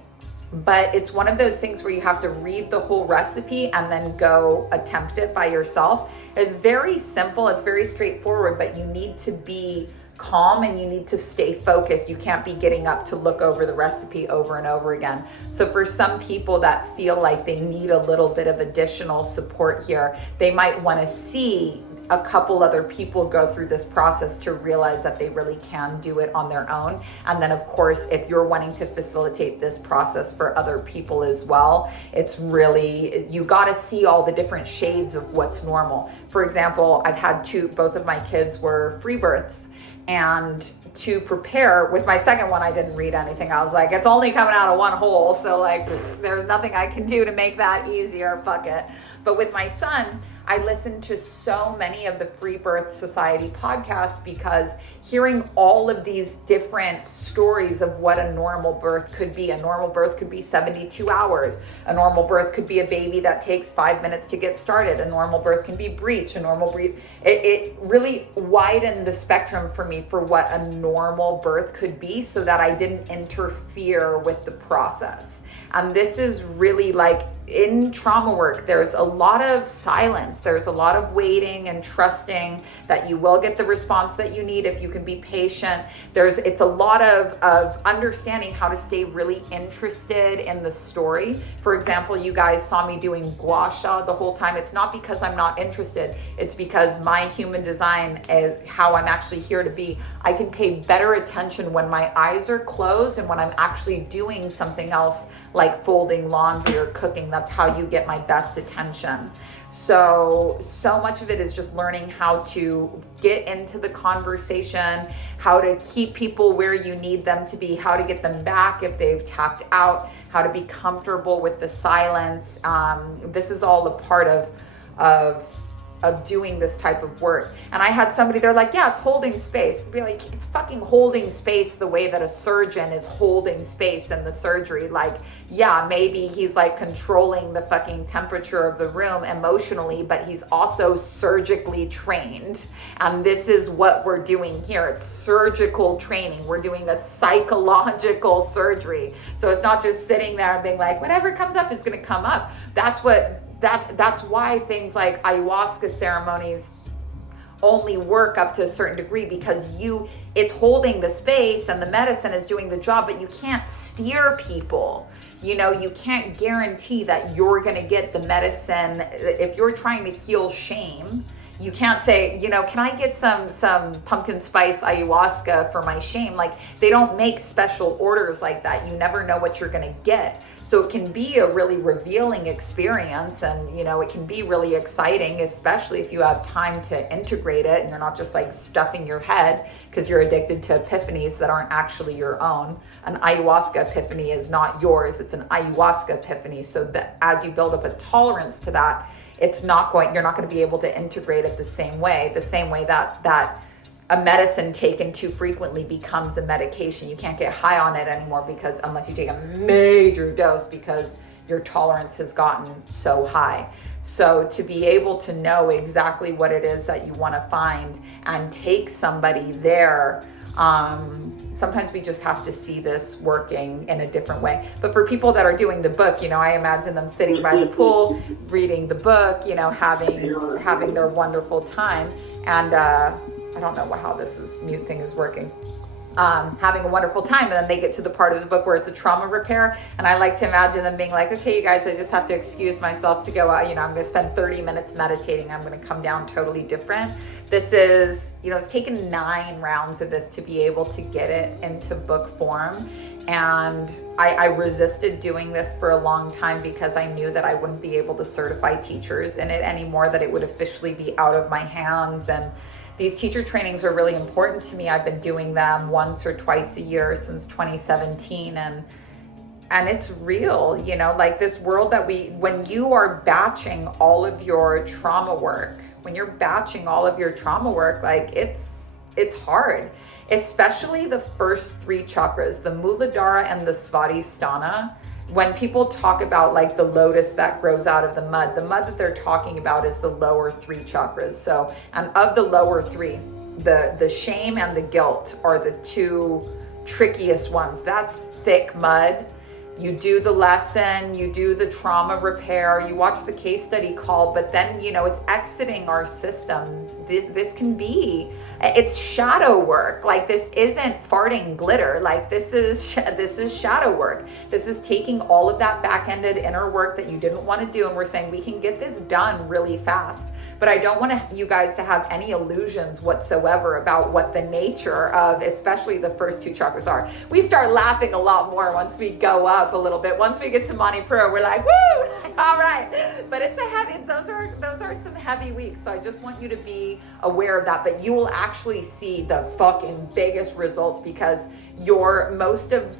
but it's one of those things where you have to read the whole recipe and then go attempt it by yourself. It's very simple. It's very straightforward, but you need to be calm and you need to stay focused. You can't be getting up to look over the recipe over and over again. So for some people that feel like they need a little bit of additional support here, they might want to see a couple other people go through this process to realize that they really can do it on their own. And then of course, if you're wanting to facilitate this process for other people as well, it's really, you got to see all the different shades of what's normal. For example, I've had both of my kids were free births, and to prepare with my second one, I didn't read anything. I was like, it's only coming out of one hole, so like there's nothing I can do to make that easier, fuck it. But with my son, I listened to so many of the Free Birth Society podcasts, because hearing all of these different stories of what a normal birth could be. A normal birth could be 72 hours. A normal birth could be a baby that takes 5 minutes to get started. A normal birth can be breech. It really widened the spectrum for me for what a normal birth could be, so that I didn't interfere with the process. And this is really like, in trauma work, there's a lot of silence. There's a lot of waiting and trusting that you will get the response that you need if you can be patient. It's a lot of understanding how to stay really interested in the story. For example, you guys saw me doing gua sha the whole time. It's not because I'm not interested. It's because my human design is how I'm actually here to be. I can pay better attention when my eyes are closed and when I'm actually doing something else, like folding laundry or cooking. That's how you get my best attention. So much of it is just learning how to get into the conversation, how to keep people where you need them to be, how to get them back if they've tapped out, how to be comfortable with the silence. This is all a part of doing this type of work. And I had somebody, they're like, yeah, it's holding space. Be like, it's fucking holding space the way that a surgeon is holding space in the surgery. Like, yeah, maybe he's like controlling the fucking temperature of the room emotionally, but he's also surgically trained. And this is what we're doing here. It's surgical training. We're doing a psychological surgery. So it's not just sitting there and being like, whatever comes up is going to come up. That's why things like ayahuasca ceremonies only work up to a certain degree, because it's holding the space and the medicine is doing the job, but you can't steer people. You can't guarantee that you're going to get the medicine. If you're trying to heal shame, you can't say, can I get some pumpkin spice ayahuasca for my shame? Like, they don't make special orders like that. You never know what you're going to get. So it can be a really revealing experience, and it can be really exciting, especially if you have time to integrate it and you're not just like stuffing your head because you're addicted to epiphanies that aren't actually your own. An ayahuasca epiphany is not yours, it's an ayahuasca epiphany. So that as you build up a tolerance to that, you're not going to be able to integrate it the same way that a medicine taken too frequently becomes a medication. You can't get high on it anymore, because unless you take a major dose, because your tolerance has gotten so high. So to be able to know exactly what it is that you want to find and take somebody there, sometimes we just have to see this working in a different way. But for people that are doing the book, I imagine them sitting by the pool, reading the book, having their wonderful time. And I don't know how this mute thing is working. Having a wonderful time, and then they get to the part of the book where it's a trauma repair, and I like to imagine them being like, okay, you guys, I just have to excuse myself to go out, I'm going to spend 30 minutes meditating, I'm going to come down totally different. This is, it's taken 9 rounds of this to be able to get it into book form, and I resisted doing this for a long time because I knew that I wouldn't be able to certify teachers in it anymore, that it would officially be out of my hands. And these teacher trainings are really important to me. I've been doing them once or twice a year since 2017, and it's real, like this world that when you are batching all of your trauma work, like it's hard, especially the first 3 chakras, the Muladhara and the Svadhisthana. When people talk about like the lotus that grows out of the mud that they're talking about is the lower 3 chakras. So, and of the lower 3, the shame and the guilt are the 2 trickiest ones. That's thick mud. You do the lesson, you do the trauma repair, you watch the case study call, but then, it's exiting our system this can be, it's shadow work. Like, this isn't farting glitter. Like, this is shadow work. This is taking all of that back-ended inner work that you didn't want to do, and we're saying we can get this done really fast. But I don't want you guys to have any illusions whatsoever about what the nature of, especially the first two chakras are. We start laughing a lot more once we go up a little bit. Once we get to Manipura, we're like, woo, all right. But it's a heavy, those are some heavy weeks. So I just want you to be aware of that. But you will actually see the fucking biggest results, because most of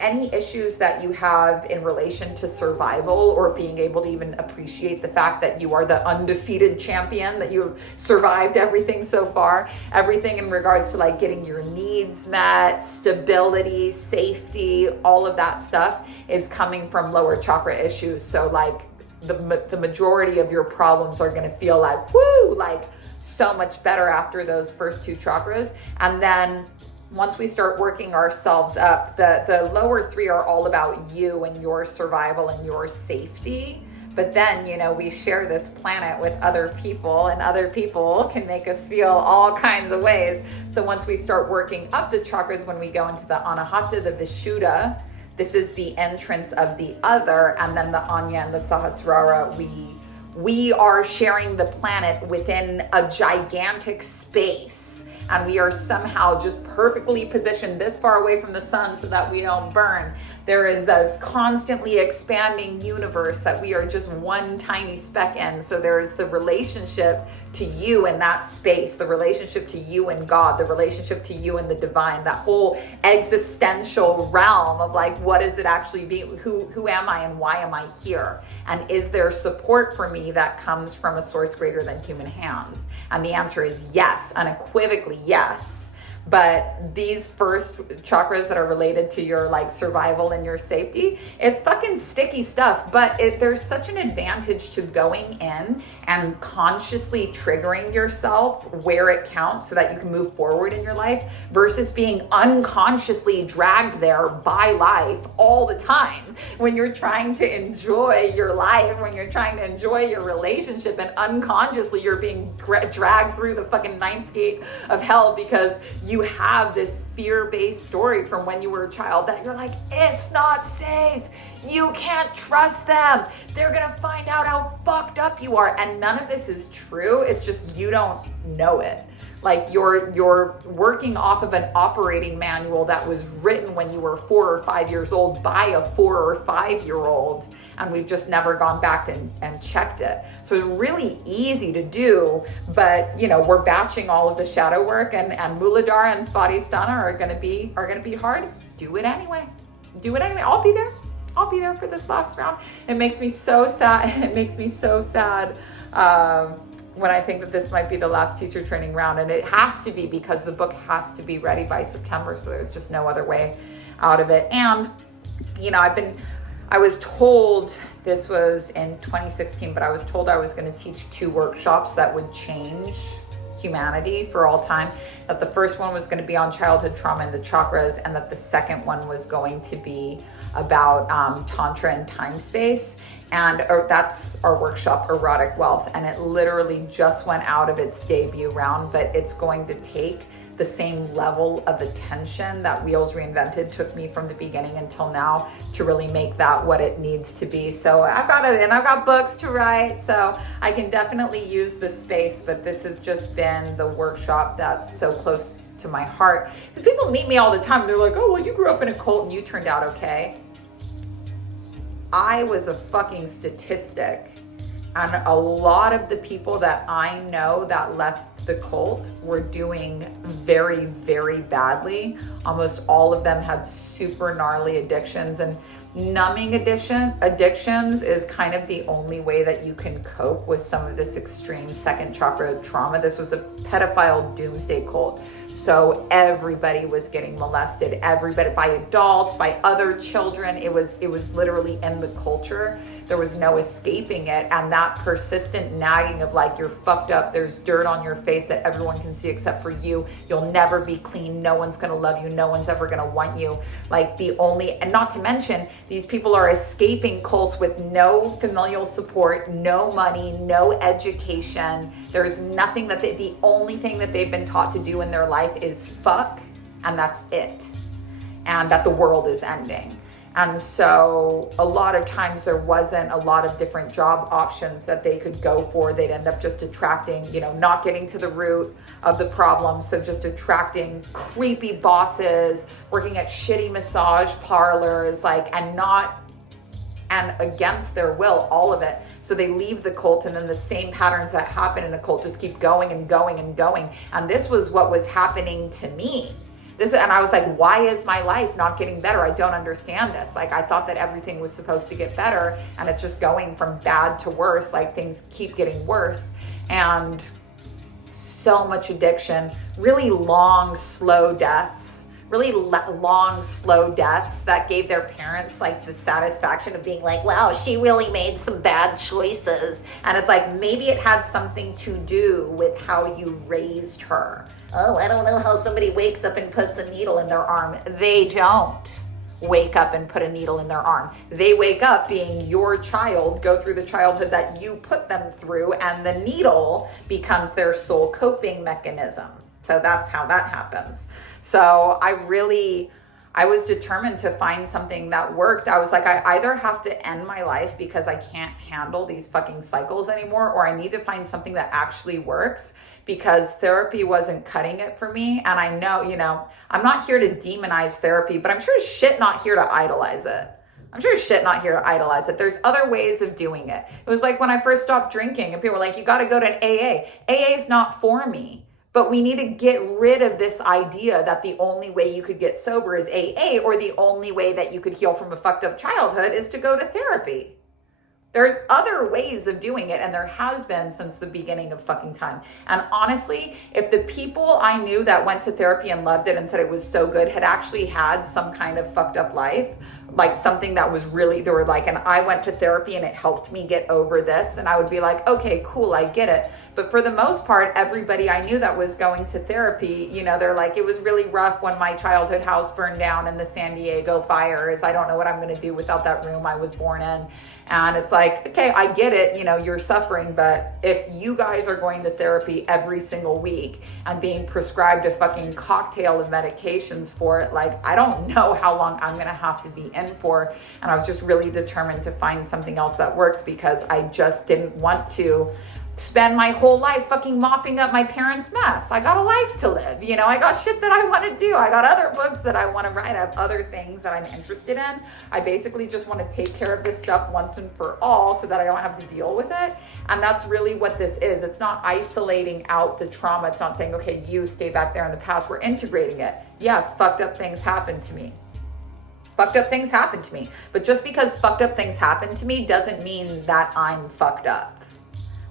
any issues that you have in relation to survival, or being able to even appreciate the fact that you are the undefeated champion, that you've survived everything so far, everything in regards to like getting your needs met, stability, safety, all of that stuff is coming from lower chakra issues. So like the majority of your problems are going to feel like, woo, like so much better after those first two chakras. And then once we start working ourselves up, the lower three are all about you and your survival and your safety. But then, we share this planet with other people, and other people can make us feel all kinds of ways. So once we start working up the chakras, when we go into the Anahata, the Vishuddha, this is the entrance of the other, and then the Anya and the Sahasrara, we are sharing the planet within a gigantic space. And we are somehow just perfectly positioned this far away from the sun so that we don't burn. There is a constantly expanding universe that we are just one tiny speck in. So there's the relationship to you in that space, the relationship to you and God, the relationship to you and the divine, that whole existential realm of like, what is it actually being? Who am I and why am I here? And is there support for me that comes from a source greater than human hands? And the answer is yes, unequivocally yes. But these first chakras that are related to your like survival and your safety, it's fucking sticky stuff. But there's such an advantage to going in and consciously triggering yourself where it counts so that you can move forward in your life, versus being unconsciously dragged there by life all the time. When you're trying to enjoy your life, when you're trying to enjoy your relationship, and unconsciously you're being dragged through the fucking ninth gate of hell because you have this fear-based story from when you were a child that you're like, it's not safe. You can't trust them. They're gonna find out how fucked up you are. And none of this is true. It's just you don't know it. Like you're working off of an operating manual that was written when you were 4 or 5 years old by a 4 or 5 year old, and we've just never gone back and checked it. So it's really easy to do, but we're batching all of the shadow work, and Muladhara and Svadhisthana are gonna be hard. Do it anyway. I'll be there for this last round. It makes me so sad. When I think that this might be the last teacher training round, and it has to be, because the book has to be ready by September, so there's just no other way out of it. And I was told, this was in 2016, but I was told I was going to teach 2 workshops that would change humanity for all time. That the first one was going to be on childhood trauma and the chakras, and that the second one was going to be about Tantra and time space. And that's our workshop, Erotic Wealth. And it literally just went out of its debut round, but it's going to take the same level of attention that Wheels Reinvented took me from the beginning until now to really make that what it needs to be. So I've got books to write, so I can definitely use the space, but this has just been the workshop that's so close to my heart. Because people meet me all the time, and they're like, oh, well, you grew up in a cult and you turned out okay. I was a fucking statistic, and a lot of the people that I know that left the cult were doing very, very badly. Almost all of them had super gnarly addictions, and numbing addictions is kind of the only way that you can cope with some of this extreme second chakra trauma. This was a pedophile doomsday cult. So everybody was getting molested, everybody, by adults, by other children. It was literally in the culture. There was no escaping it. And that persistent nagging of like, you're fucked up, there's dirt on your face that everyone can see except for you, you'll never be clean, no one's gonna love you, no one's ever gonna want you. Like and not to mention, these people are escaping cults with no familial support, no money, no education. There's nothing that the only thing that they've been taught to do in their life is fuck, and that's it. And that the world is ending. And so a lot of times there wasn't a lot of different job options that they could go for. They'd end up just attracting, not getting to the root of the problem. So just attracting creepy bosses, working at shitty massage parlors, and against their will, all of it. So they leave the cult, and then the same patterns that happen in a cult just keep going and going and going. And this was what was happening to me. And I was like, why is my life not getting better? I don't understand this. Like, I thought that everything was supposed to get better, and it's just going from bad to worse. Like, things keep getting worse. And so much addiction, really long, slow deaths, that gave their parents like the satisfaction of being like, wow, she really made some bad choices. And it's like, maybe it had something to do with how you raised her. Oh, I don't know how somebody wakes up and puts a needle in their arm. They don't wake up and put a needle in their arm. They wake up being your child, go through the childhood that you put them through, and the needle becomes their sole coping mechanism. So that's how that happens. So I was determined to find something that worked. I was like, I either have to end my life because I can't handle these fucking cycles anymore, or I need to find something that actually works, because therapy wasn't cutting it for me. And I know, I'm not here to demonize therapy, but I'm sure as shit not here to idolize it. There's other ways of doing it. It was like when I first stopped drinking and people were like, you got to go to an AA. AA is not for me. But we need to get rid of this idea that the only way you could get sober is AA, or the only way that you could heal from a fucked up childhood is to go to therapy. There's other ways of doing it, and there has been since the beginning of fucking time. And honestly, if the people I knew that went to therapy and loved it and said it was so good had actually had some kind of fucked up life, like something that was really, they were like, and I went to therapy and it helped me get over this, and I would be like, okay, cool, I get it. But for the most part, everybody I knew that was going to therapy, they're like, it was really rough when my childhood house burned down in the San Diego fires. I don't know what I'm going to do without that room I was born in. And it's like, okay, I get it, you're suffering, but if you guys are going to therapy every single week and being prescribed a fucking cocktail of medications for it, like, I don't know how long I'm gonna have to be in for. And I was just really determined to find something else that worked, because I just didn't want to spend my whole life fucking mopping up my parents' mess. I got a life to live, I got shit that I want to do. I got other books that I want to write. I have other things that I'm interested in. I basically just want to take care of this stuff once and for all so that I don't have to deal with it. And that's really what this is. It's not isolating out the trauma. It's not saying, okay, you stay back there in the past. We're integrating it. Yes, fucked up things happen to me. But just because fucked up things happen to me doesn't mean that I'm fucked up.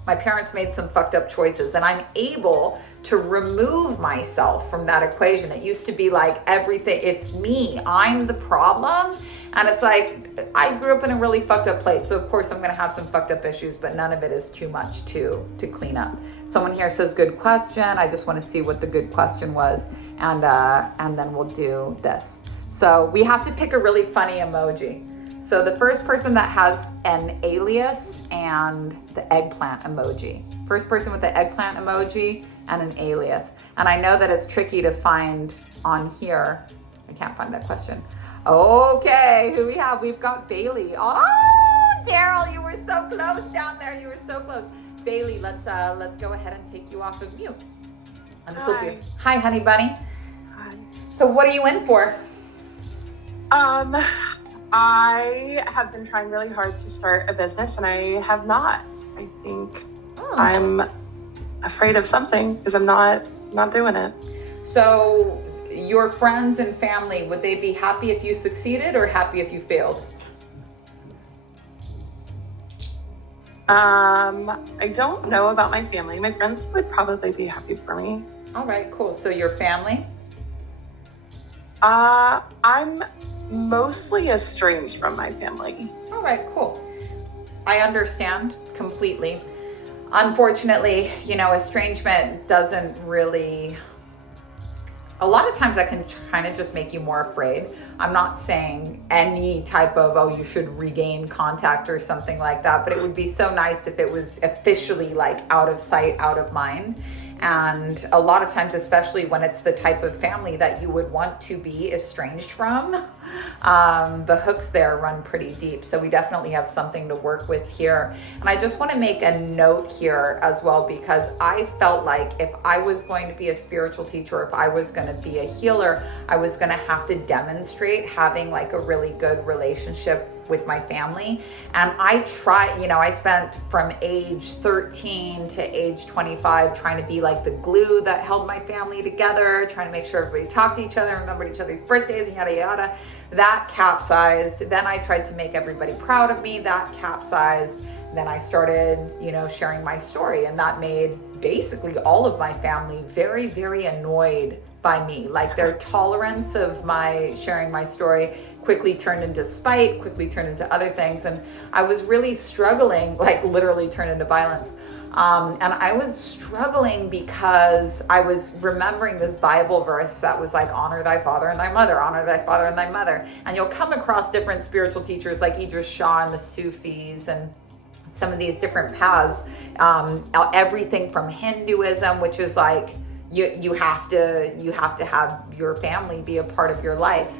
My parents made some fucked up choices, and I'm able to remove myself from that equation. It used to be like everything, it's me, I'm the problem. And it's like, I grew up in a really fucked up place. So of course I'm gonna have some fucked up issues, but none of it is too much to clean up. Someone here says, good question. I just wanna see what the good question was. And then we'll do this. So we have to pick a really funny emoji. So the first person that has an alias and the eggplant emoji. First person with the eggplant emoji and an alias. And I know that it's tricky to find on here. I can't find that question. Okay, who we have? We've got Bailey. Oh, Daryl, you were so close down there. You were so close. Bailey, let's go ahead and take you off of mute. And this will be, hi, honey bunny. Hi. So what are you in for? I have been trying really hard to start a business, and I have not. I think I'm afraid of something because I'm not doing it. So your friends and family, would they be happy if you succeeded or happy if you failed? I don't know about my family. My friends would probably be happy for me. All right, cool. So your family? I'm mostly estranged from my family. All right, cool. I understand completely. Unfortunately, estrangement doesn't really, a lot of times that can kind of just make you more afraid. I'm not saying any type of, oh, you should regain contact or something like that, but it would be so nice if it was officially like out of sight, out of mind. And a lot of times, especially when it's the type of family that you would want to be estranged from, the hooks there run pretty deep. So we definitely have something to work with here. And I just want to make a note here as well, because I felt like if I was going to be a spiritual teacher, if I was going to be a healer, I was going to have to demonstrate having like a really good relationship with my family. And I spent from age 13 to age 25 trying to be like the glue that held my family together, trying to make sure everybody talked to each other, remembered each other's birthdays, and yada yada. That capsized. Then I tried to make everybody proud of me. That capsized. Then I started, sharing my story, and that made basically all of my family very, very annoyed by me. Like their tolerance of my sharing my story quickly turned into spite, quickly turned into other things. And I was really struggling, like literally turned into violence. And I was struggling because I was remembering this Bible verse that was like, honor thy father and thy mother, honor thy father and thy mother. And you'll come across different spiritual teachers like Idris Shah and the Sufis and some of these different paths, everything from Hinduism, which is like, you have to have your family be a part of your life.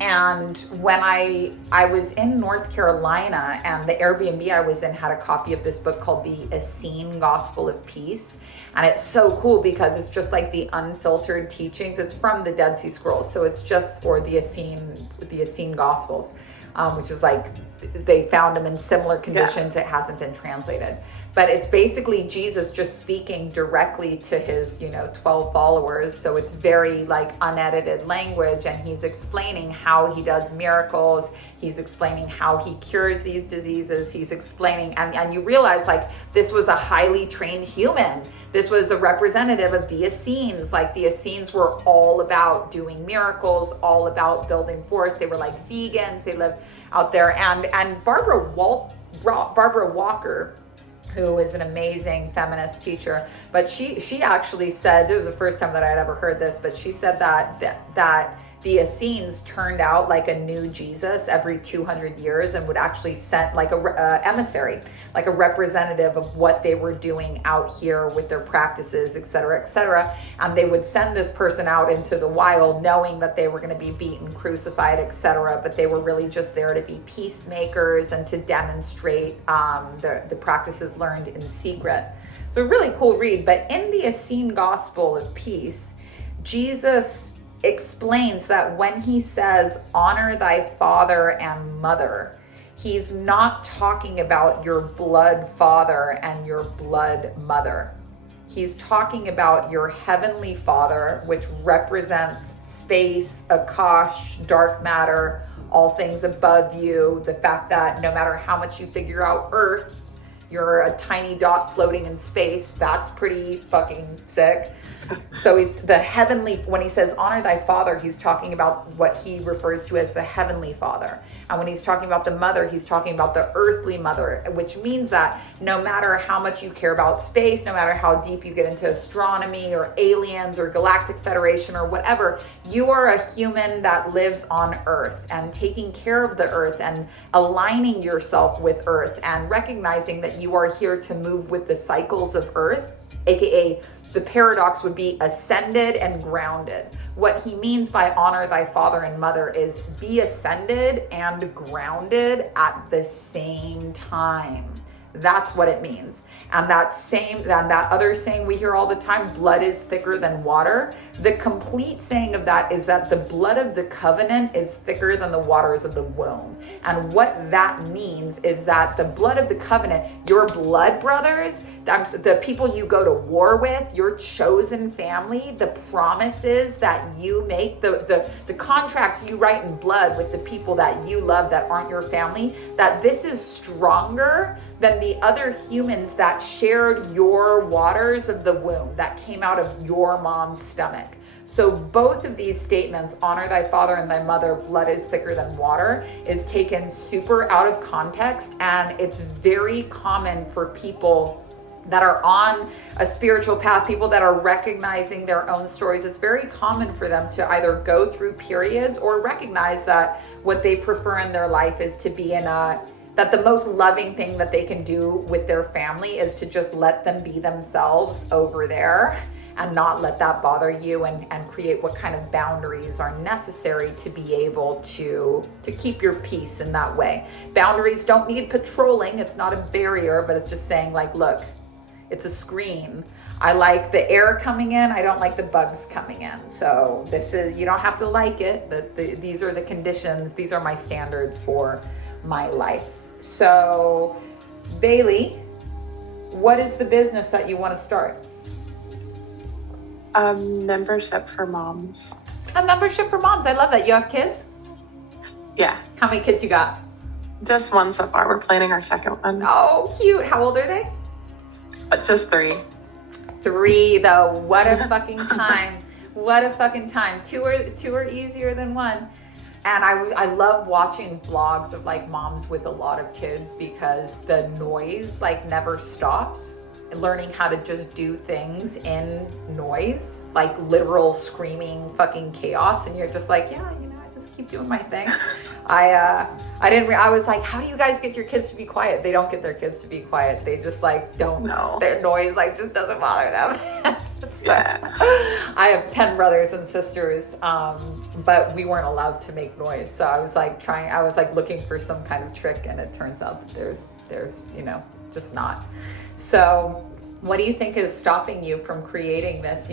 And when I was in North Carolina, and the Airbnb I was in had a copy of this book called The Essene Gospel of Peace. And it's so cool because it's just like the unfiltered teachings. It's from the Dead Sea Scrolls. So it's just for the Essene Gospels, which is like, they found them in similar conditions. Yeah. It hasn't been translated, but it's basically Jesus just speaking directly to his 12 followers. So it's very like unedited language, and he's explaining how he does miracles, he's explaining how he cures these diseases, he's explaining, and you realize like this was a highly trained human. This was a representative of the Essenes. Like the Essenes were all about doing miracles, all about building forests. They were like vegans. They lived out there. And Barbara Walker, who is an amazing feminist teacher, but she actually said, it was the first time that I had ever heard this, but she said that the Essenes turned out like a new Jesus every 200 years and would actually send like a emissary, like a representative of what they were doing out here with their practices, et cetera, et cetera. And they would send this person out into the wild knowing that they were going to be beaten, crucified, et cetera. But they were really just there to be peacemakers and to demonstrate the practices learned in secret. So a really cool read. But in the Essene Gospel of Peace, Jesus explains that when he says, honor thy father and mother, he's not talking about your blood father and your blood mother. He's talking about your heavenly father, which represents space, Akash, dark matter, all things above you. The fact that no matter how much you figure out Earth, you're a tiny dot floating in space. That's pretty fucking sick. So he's the heavenly, when he says honor thy father, he's talking about what he refers to as the heavenly father. And when he's talking about the mother, he's talking about the earthly mother, which means that no matter how much you care about space, no matter how deep you get into astronomy or aliens or Galactic Federation or whatever, you are a human that lives on Earth, and taking care of the Earth and aligning yourself with Earth and recognizing that you are here to move with the cycles of Earth, aka the paradox would be ascended and grounded. What he means by honor thy father and mother is be ascended and grounded at the same time. That's what it means. And that other saying we hear all the time, blood is thicker than water. The complete saying of that is that the blood of the covenant is thicker than the waters of the womb. And what that means is that the blood of the covenant, your blood brothers, the people you go to war with, your chosen family, the promises that you make, the contracts you write in blood with the people that you love that aren't your family, that this is stronger than the other humans that shared your waters of the womb, that came out of your mom's stomach. So both of these statements, honor thy father and thy mother, blood is thicker than water, is taken super out of context. And it's very common for people that are on a spiritual path, people that are recognizing their own stories. It's very common for them to either go through periods or recognize that what they prefer in their life is to be in that the most loving thing that they can do with their family is to just let them be themselves over there and not let that bother you, and create what kind of boundaries are necessary to be able to keep your peace in that way. Boundaries don't need patrolling. It's not a barrier, but it's just saying like, look, it's a screen. I like the air coming in. I don't like the bugs coming in. So this is, you don't have to like it, but these are the conditions. These are my standards for my life. So Bailey, what is the business that you want to start? A membership for moms. A membership for moms. I love that. You have kids? Yeah, How many kids you got? just one so far. We're planning our second one. Oh, cute. How old are they? Just 3. 3 though. What a fucking time. What a fucking time. Two are easier than one. And I love watching vlogs of like moms with a lot of kids because the noise like never stops. Learning how to just do things in noise, like literal screaming fucking chaos, and you're just like, yeah, I just keep doing my thing. I was like, how do you guys get your kids to be quiet? They don't get their kids to be quiet. They just like don't know. Their noise like just doesn't bother them. So, Yeah. I have 10 brothers and sisters, but we weren't allowed to make noise. So I was like looking for some kind of trick, and it turns out that there's just not. So what do you think is stopping you from creating this?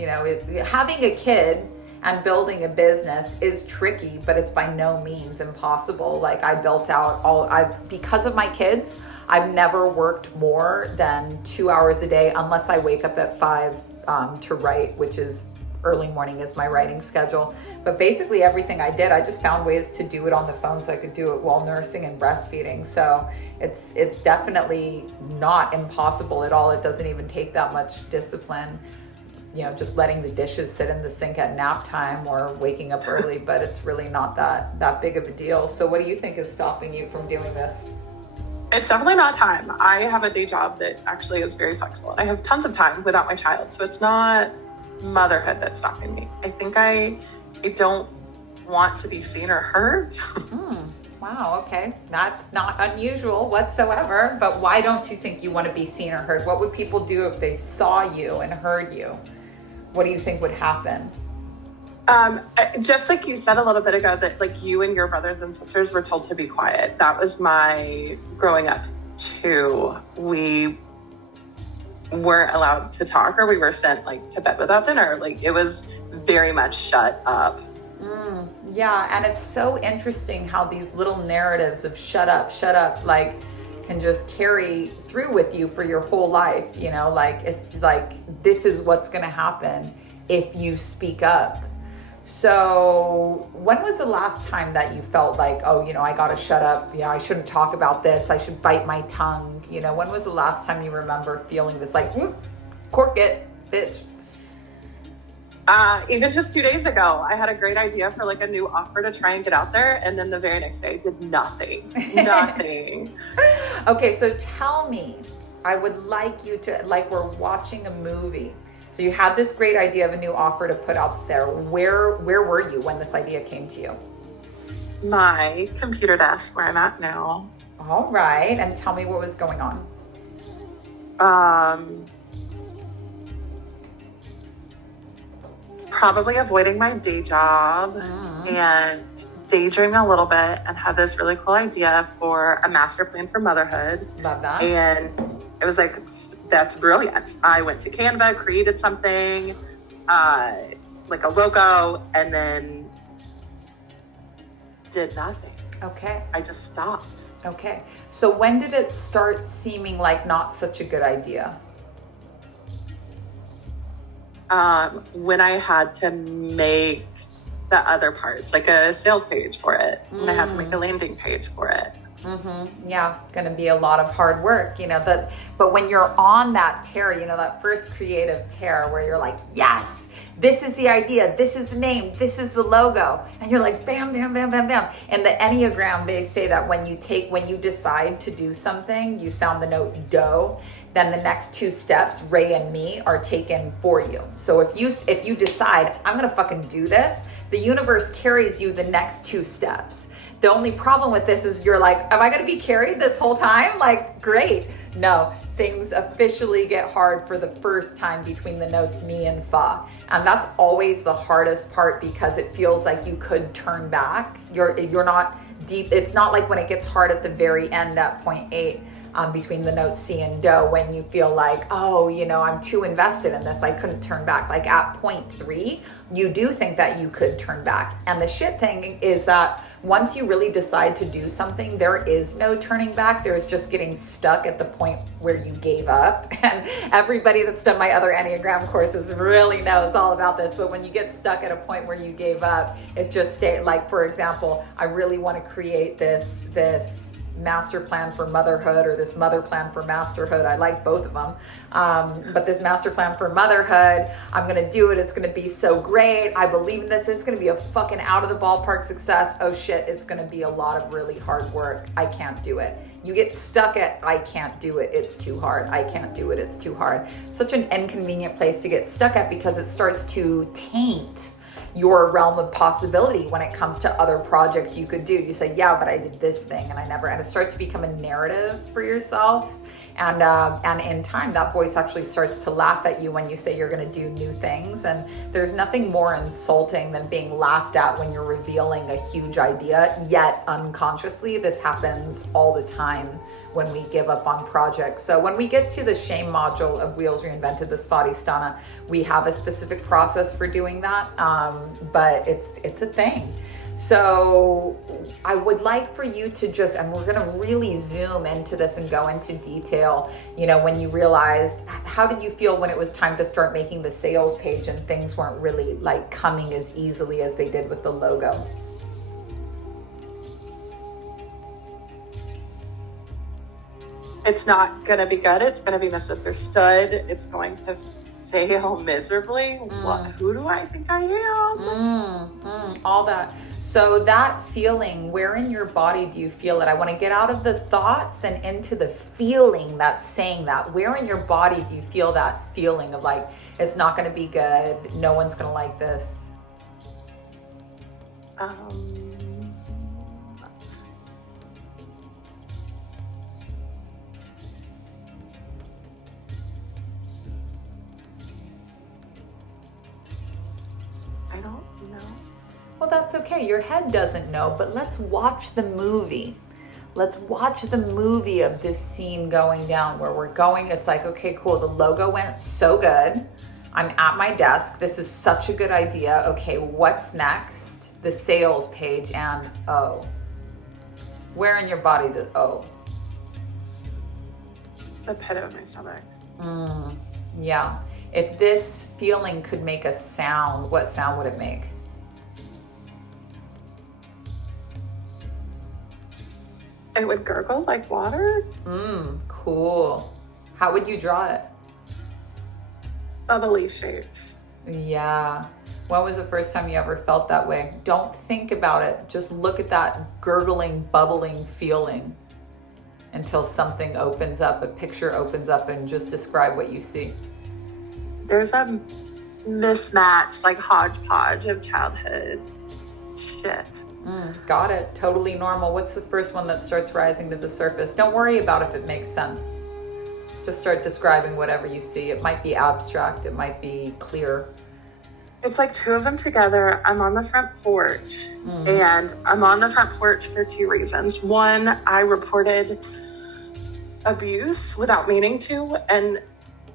Having a kid and building a business is tricky, but it's by no means impossible. Like I built out because of my kids, I've never worked more than 2 hours a day unless I wake up at 5 to write, which is early morning is my writing schedule. But basically everything I did, I just found ways to do it on the phone so I could do it while nursing and breastfeeding. So it's definitely not impossible at all. It doesn't even take that much discipline, just letting the dishes sit in the sink at nap time or waking up early, but it's really not that big of a deal. So what do you think is stopping you from doing this? It's definitely not time. I have a day job that actually is very flexible. I have tons of time without my child. So it's not motherhood that's stopping me. I think I don't want to be seen or heard. Wow, okay. That's not unusual whatsoever, but why don't you think you want to be seen or heard? What would people do if they saw you and heard you? What do you think would happen? Just like you said a little bit ago, that like you and your brothers and sisters were told to be quiet. That was my growing up too. We weren't allowed to talk, or we were sent like to bed without dinner. Like it was very much shut up. Yeah, and it's so interesting how these little narratives of shut up, like can just carry through with you for your whole life. Like it's like this is what's going to happen if you speak up. So when was the last time that you felt like, oh, I gotta shut up, I shouldn't talk about this, I should bite my tongue? When was the last time you remember feeling this like, cork it, bitch? Even just 2 days ago, I had a great idea for like a new offer to try and get out there, and then the very next day I did nothing. Okay, so tell me, I would like you to, like we're watching a movie. So you had this great idea of a new offer to put out there. Where were you when this idea came to you? My computer desk where I'm at now. All right, and tell me what was going on. Probably avoiding my day job and daydreaming a little bit, and had this really cool idea for a master plan for motherhood. Love that. And it was like, that's brilliant. I went to Canva, created something, like a logo, and then did nothing. Okay. I just stopped. Okay. So when did it start seeming like not such a good idea? When I had to make the other parts, like a sales page for it, and I had to make a landing page for it. Yeah, it's going to be a lot of hard work, but when you're on that tear, that first creative tear where you're like, yes, this is the idea, this is the name, this is the logo. And you're like, bam, bam, bam, bam, bam. And the Enneagram, they say that when you decide to do something, you sound the note do, then the next two steps, Ray and me, are taken for you. So if you decide, I'm going to fucking do this, the universe carries you the next two steps. The only problem with this is you're like, am I going to be carried this whole time? Like, great. No, things officially get hard for the first time between the notes mi and fa. And that's always the hardest part because it feels like you could turn back. You're not deep. It's not like when it gets hard at the very end at point 8. Between the notes C and do, when you feel like, oh, I'm too invested in this, I couldn't turn back. Like at point 3, you do think that you could turn back. And the shit thing is that once you really decide to do something, there is no turning back. There's just getting stuck at the point where you gave up. And everybody that's done my other Enneagram courses really knows all about this. But when you get stuck at a point where you gave up, it just stays, like, for example, I really want to create this master plan for motherhood or this mother plan for masterhood. I like both of them. But this master plan for motherhood, I'm going to do it. It's going to be so great. I believe in this. It's going to be a fucking out of the ballpark success. Oh shit. It's going to be a lot of really hard work. I can't do it. You get stuck at, I can't do it. It's too hard. I can't do it. It's too hard. Such an inconvenient place to get stuck at because it starts to taint your realm of possibility when it comes to other projects you could do. You say, yeah, but I did this thing and it starts to become a narrative for yourself. And in time, that voice actually starts to laugh at you when you say you're going to do new things. And there's nothing more insulting than being laughed at when you're revealing a huge idea, yet unconsciously. This happens all the time when we give up on projects. So when we get to the shame module of Wheels Reinvented, the Svadhisthana, we have a specific process for doing that, but it's a thing. So I would like for you to just, and we're gonna really zoom into this and go into detail, when you realized, how did you feel when it was time to start making the sales page and things weren't really like coming as easily as they did with the logo? It's not going to be good. It's going to be misunderstood. It's going to fail miserably. Who do I think I am? All that. So that feeling, where in your body do you feel it? I want to get out of the thoughts and into the feeling that's saying that. Where in your body do you feel that feeling of like, it's not going to be good, no one's going to like this? I don't know. Well, that's okay. Your head doesn't know, but let's watch the movie. Let's watch the movie of this scene going down where we're going. It's like, okay, cool. The logo went so good. I'm at my desk. This is such a good idea. Okay, what's next? The sales page and O. Where in your body does O? The pit of my stomach. Yeah. If this feeling could make a sound, what sound would it make? It would gurgle like water. Cool. How would you draw it? Bubbly shapes. Yeah. When was the first time you ever felt that way? Don't think about it. Just look at that gurgling, bubbling feeling until something opens up, a picture opens up, and just describe what you see. There's a mismatch, like hodgepodge of childhood shit. Got it. Totally normal. What's the first one that starts rising to the surface? Don't worry about if it makes sense. Just start describing whatever you see. It might be abstract. It might be clear. It's like two of them together. I'm on the front porch, and I'm on the front porch for two reasons. One, I reported abuse without meaning to, and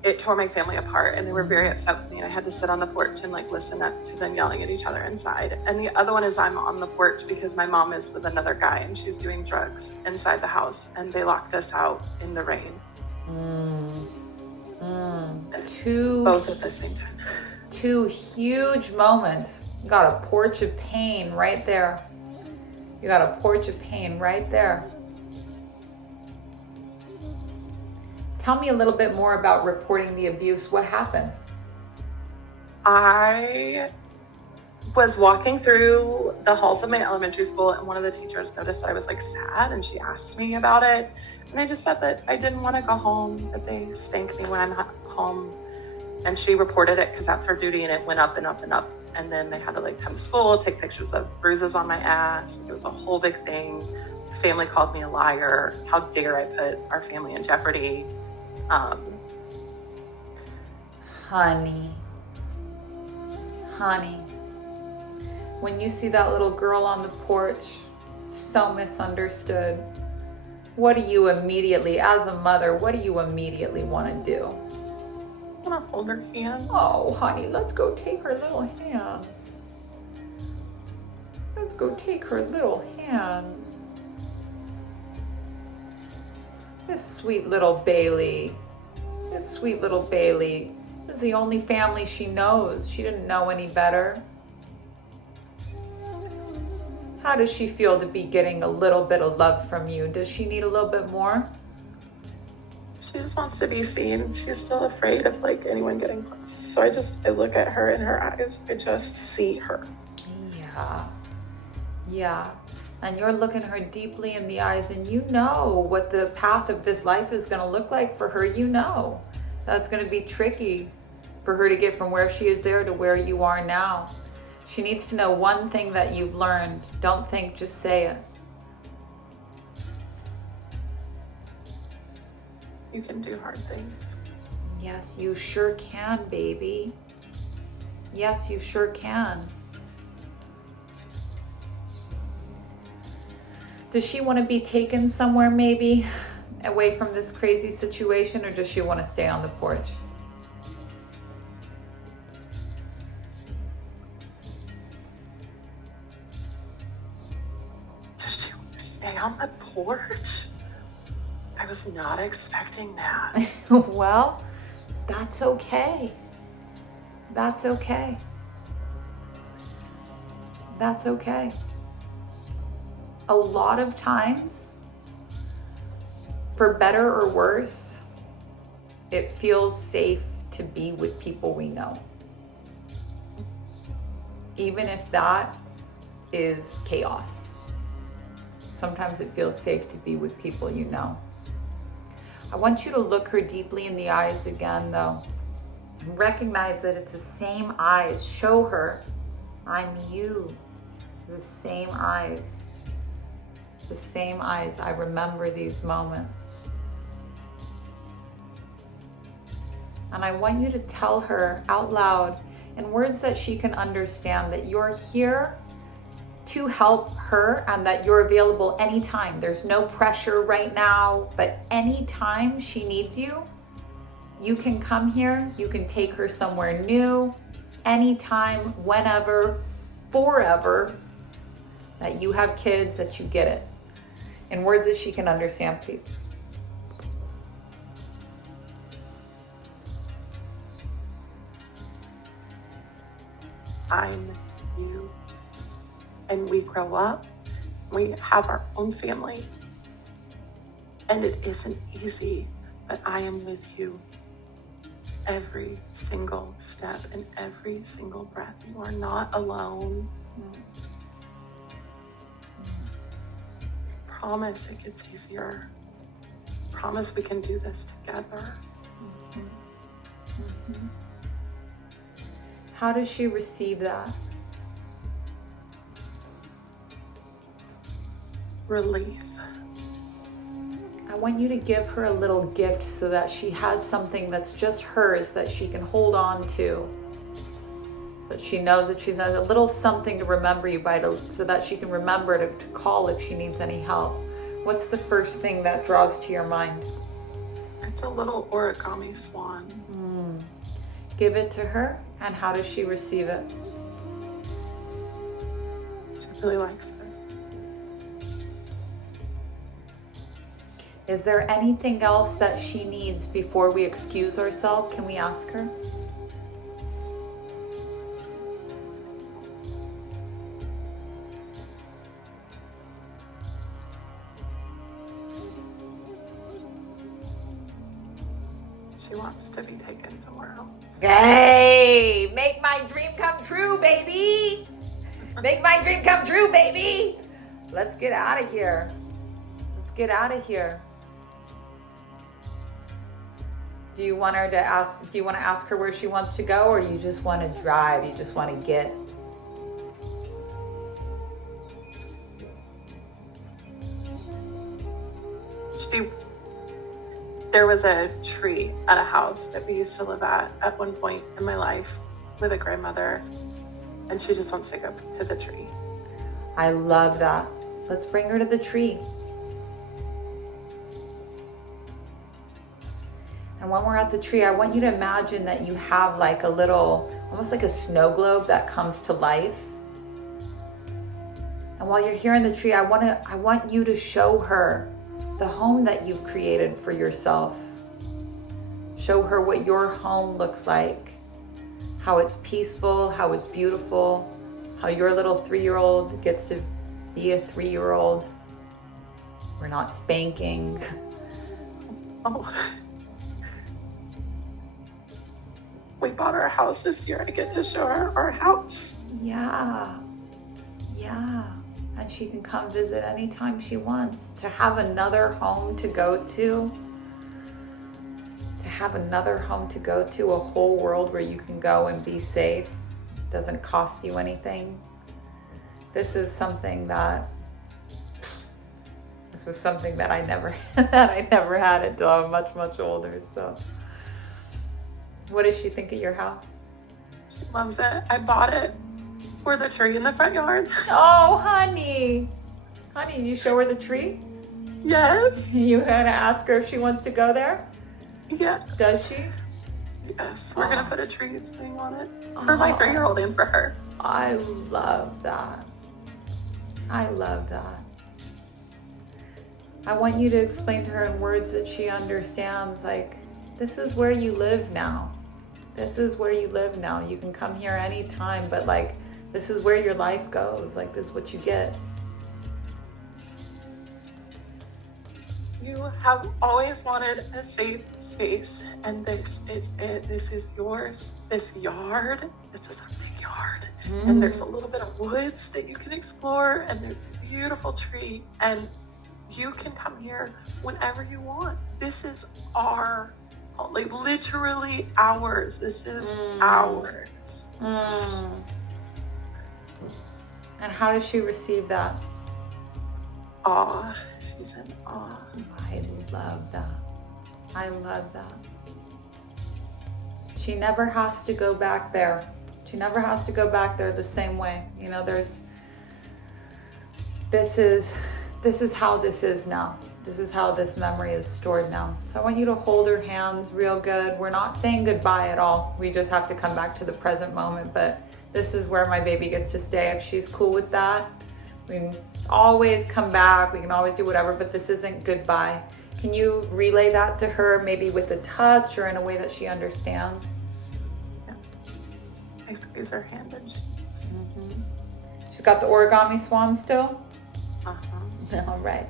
it tore my family apart, and they were very upset with me, and I had to sit on the porch and like listen to them yelling at each other inside. And the other one is I'm on the porch because my mom is with another guy and she's doing drugs inside the house, and they locked us out in the rain. Both at the same time. Two huge moments. You got a porch of pain right there. You got a porch of pain right there. Tell me a little bit more about reporting the abuse. What happened? I was walking through the halls of my elementary school, and one of the teachers noticed that I was like sad, and she asked me about it. And I just said that I didn't want to go home, that they spank me when I'm home. And she reported it because that's her duty, and it went up and up and up. And then they had to like come to school, take pictures of bruises on my ass. It was a whole big thing. Family called me a liar. How dare I put our family in jeopardy? Honey, when you see that little girl on the porch, so misunderstood, what do you immediately, as a mother, what do you immediately want to do? I want to hold her hand. Oh, honey, let's go take her little hands. Let's go take her little hands. This sweet little Bailey is the only family she knows. She didn't know any better. How does she feel to be getting a little bit of love from you? Does she need a little bit more? She just wants to be seen. She's still afraid of like anyone getting close. So I look at her in her eyes. I just see her. Yeah. And you're looking her deeply in the eyes, and you know what the path of this life is going to look like for her. You know that's going to be tricky for her to get from where she is there to where you are now. She needs to know one thing that you've learned. Don't think, just say it. You can do hard things. Yes, you sure can, baby. Yes, you sure can. Does she want to be taken somewhere maybe away from this crazy situation, or does she want to stay on the porch? Does she want to stay on the porch? I was not expecting that. Well, that's okay. That's okay. That's okay. A lot of times, for better or worse, it feels safe to be with people we know. Even if that is chaos. Sometimes it feels safe to be with people you know. I want you to look her deeply in the eyes again, though. Recognize that it's the same eyes. Show her, I'm you. The same eyes. The same eyes. I remember these moments. And I want you to tell her out loud in words that she can understand that you're here to help her and that you're available anytime. There's no pressure right now, but anytime she needs you, you can come here. You can take her somewhere new, anytime, whenever, forever, that you have kids, that you get it. In words that she can understand, please. I'm you. And we grow up, we have our own family. And it isn't easy, but I am with you every single step and every single breath. You are not alone. Promise it gets easier. Promise we can do this together. How does she receive that? Relief. I want you to give her a little gift so that she has something that's just hers that she can hold on to. That she knows that she's a little something to remember you by, so that she can remember to call if she needs any help. What's the first thing that draws to your mind? It's a little origami swan. Give it to her, and how does she receive it? She really likes it. Is there anything else that she needs before we excuse ourselves? Can we ask her? she wants to be taken somewhere else. Hey, make my dream come true, baby. Make my dream come true, baby. Let's get out of here. Let's get out of here. Do you want to ask her where she wants to go, or do you just want to drive? You just want to get? There was a tree at a house that we used to live at one point in my life with a grandmother, and she just wants to go to the tree. I love that. Let's bring her to the tree. And when we're at the tree, I want you to imagine that you have like a little, almost like a snow globe that comes to life. And while you're here in the tree, I want you to show her the home that you've created for yourself. Show her what your home looks like, how it's peaceful, how it's beautiful, how your little 3-year-old gets to be a 3-year-old. We're not spanking. Oh. We bought our house this year. I get to show her our house. Yeah. And she can come visit anytime she wants. To have another home to go to. To have another home to go to, a whole world where you can go and be safe. Doesn't cost you anything. This was something that I never had until I was much older. So what does she think of your house? She loves it. I bought it for the tree in the front yard. Oh, honey, you show her the tree? Yes. You gonna ask her if she wants to go there? Yes. Does she? Yes. We're gonna put a tree swing on it for my 3-year-old and for her. I love that. I want you to explain to her in words that she understands, like, this is where you live now. This is where you live now. You can come here anytime, but like, this is where your life goes. Like, this is what you get. You have always wanted a safe space, and this is it. This is yours. This yard, this is a big yard. And there's a little bit of woods that you can explore, and there's a beautiful tree, and you can come here whenever you want. This is our, like, literally ours. This is ours. And how does she receive that? Awe. She's in awe. I love that. She never has to go back there. She never has to go back there the same way. You know, this is how this is now. This is how this memory is stored now. So I want you to hold her hands real good. We're not saying goodbye at all. We just have to come back to the present moment, but this is where my baby gets to stay. If she's cool with that, we can always come back. We can always do whatever, but this isn't goodbye. Can you relay that to her, maybe with a touch or in a way that she understands? Yes. I squeeze her hand and She's got the origami swan still? Uh-huh. All right.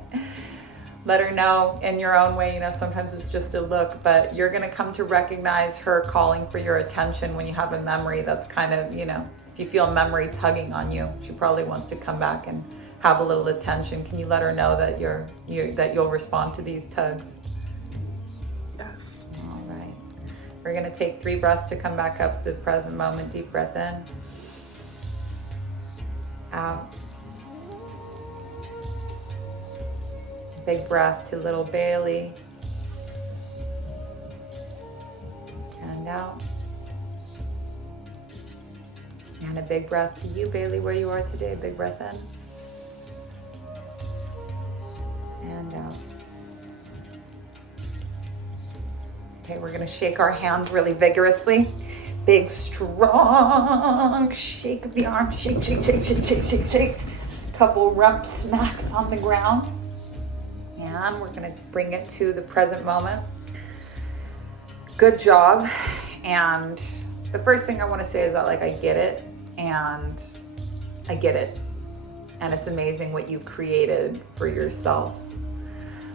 Let her know in your own way. You know, sometimes it's just a look, but you're going to come to recognize her calling for your attention when you have a memory that's kind of, you know, if you feel memory tugging on you, she probably wants to come back and have a little attention. Can you let her know that that you'll respond to these tugs? Yes. All right. We're going to take 3 breaths to come back up to the present moment. Deep breath in. Out. Big breath to little Bailey. And out. And a big breath to you, Bailey, where you are today. Big breath in. And out. Okay, we're gonna shake our hands really vigorously. Big, strong shake of the arms. Shake, shake, shake, shake, shake, shake, shake. Couple rump smacks on the ground. And we're gonna bring it to the present moment. Good job. And the first thing I wanna say is that, like, I get it. And I get it. And it's amazing what you've created for yourself.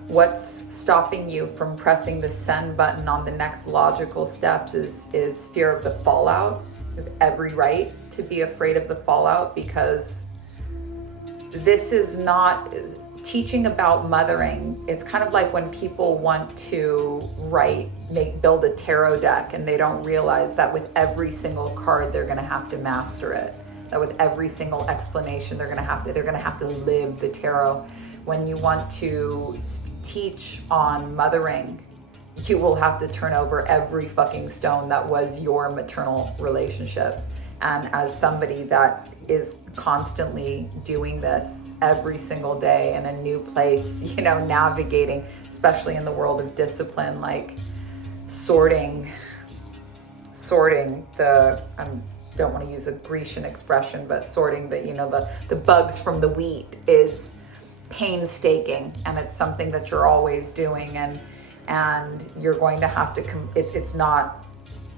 What's stopping you from pressing the send button on the next logical steps is fear of the fallout. You have every right to be afraid of the fallout, because this is not teaching about mothering. It's kind of like when people want to build a tarot deck, and they don't realize that with every single card they're going to have to master it. That with every single explanation they're going to have to live the tarot. When you want to teach on mothering, you will have to turn over every fucking stone that was your maternal relationship. And as somebody that is constantly doing this every single day in a new place, navigating, especially in the world of discipline, like sorting the, I don't want to use a Grecian expression, but sorting the bugs from the wheat is painstaking, and it's something that you're always doing, and you're going to have to it's not,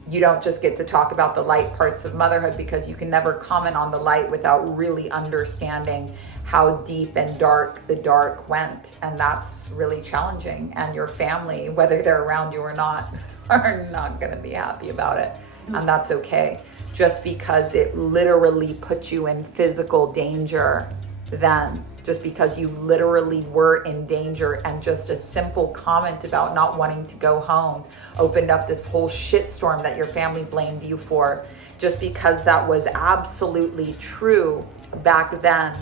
you don't just get to talk about the light parts of motherhood, because you can never comment on the light without really understanding how deep and dark the dark went. And that's really challenging. And your family, whether they're around you or not, are not going to be happy about it. And that's okay. Just because it literally puts you in physical danger, then just because you literally were in danger, and just a simple comment about not wanting to go home opened up this whole shitstorm that your family blamed you for, just because that was absolutely true back then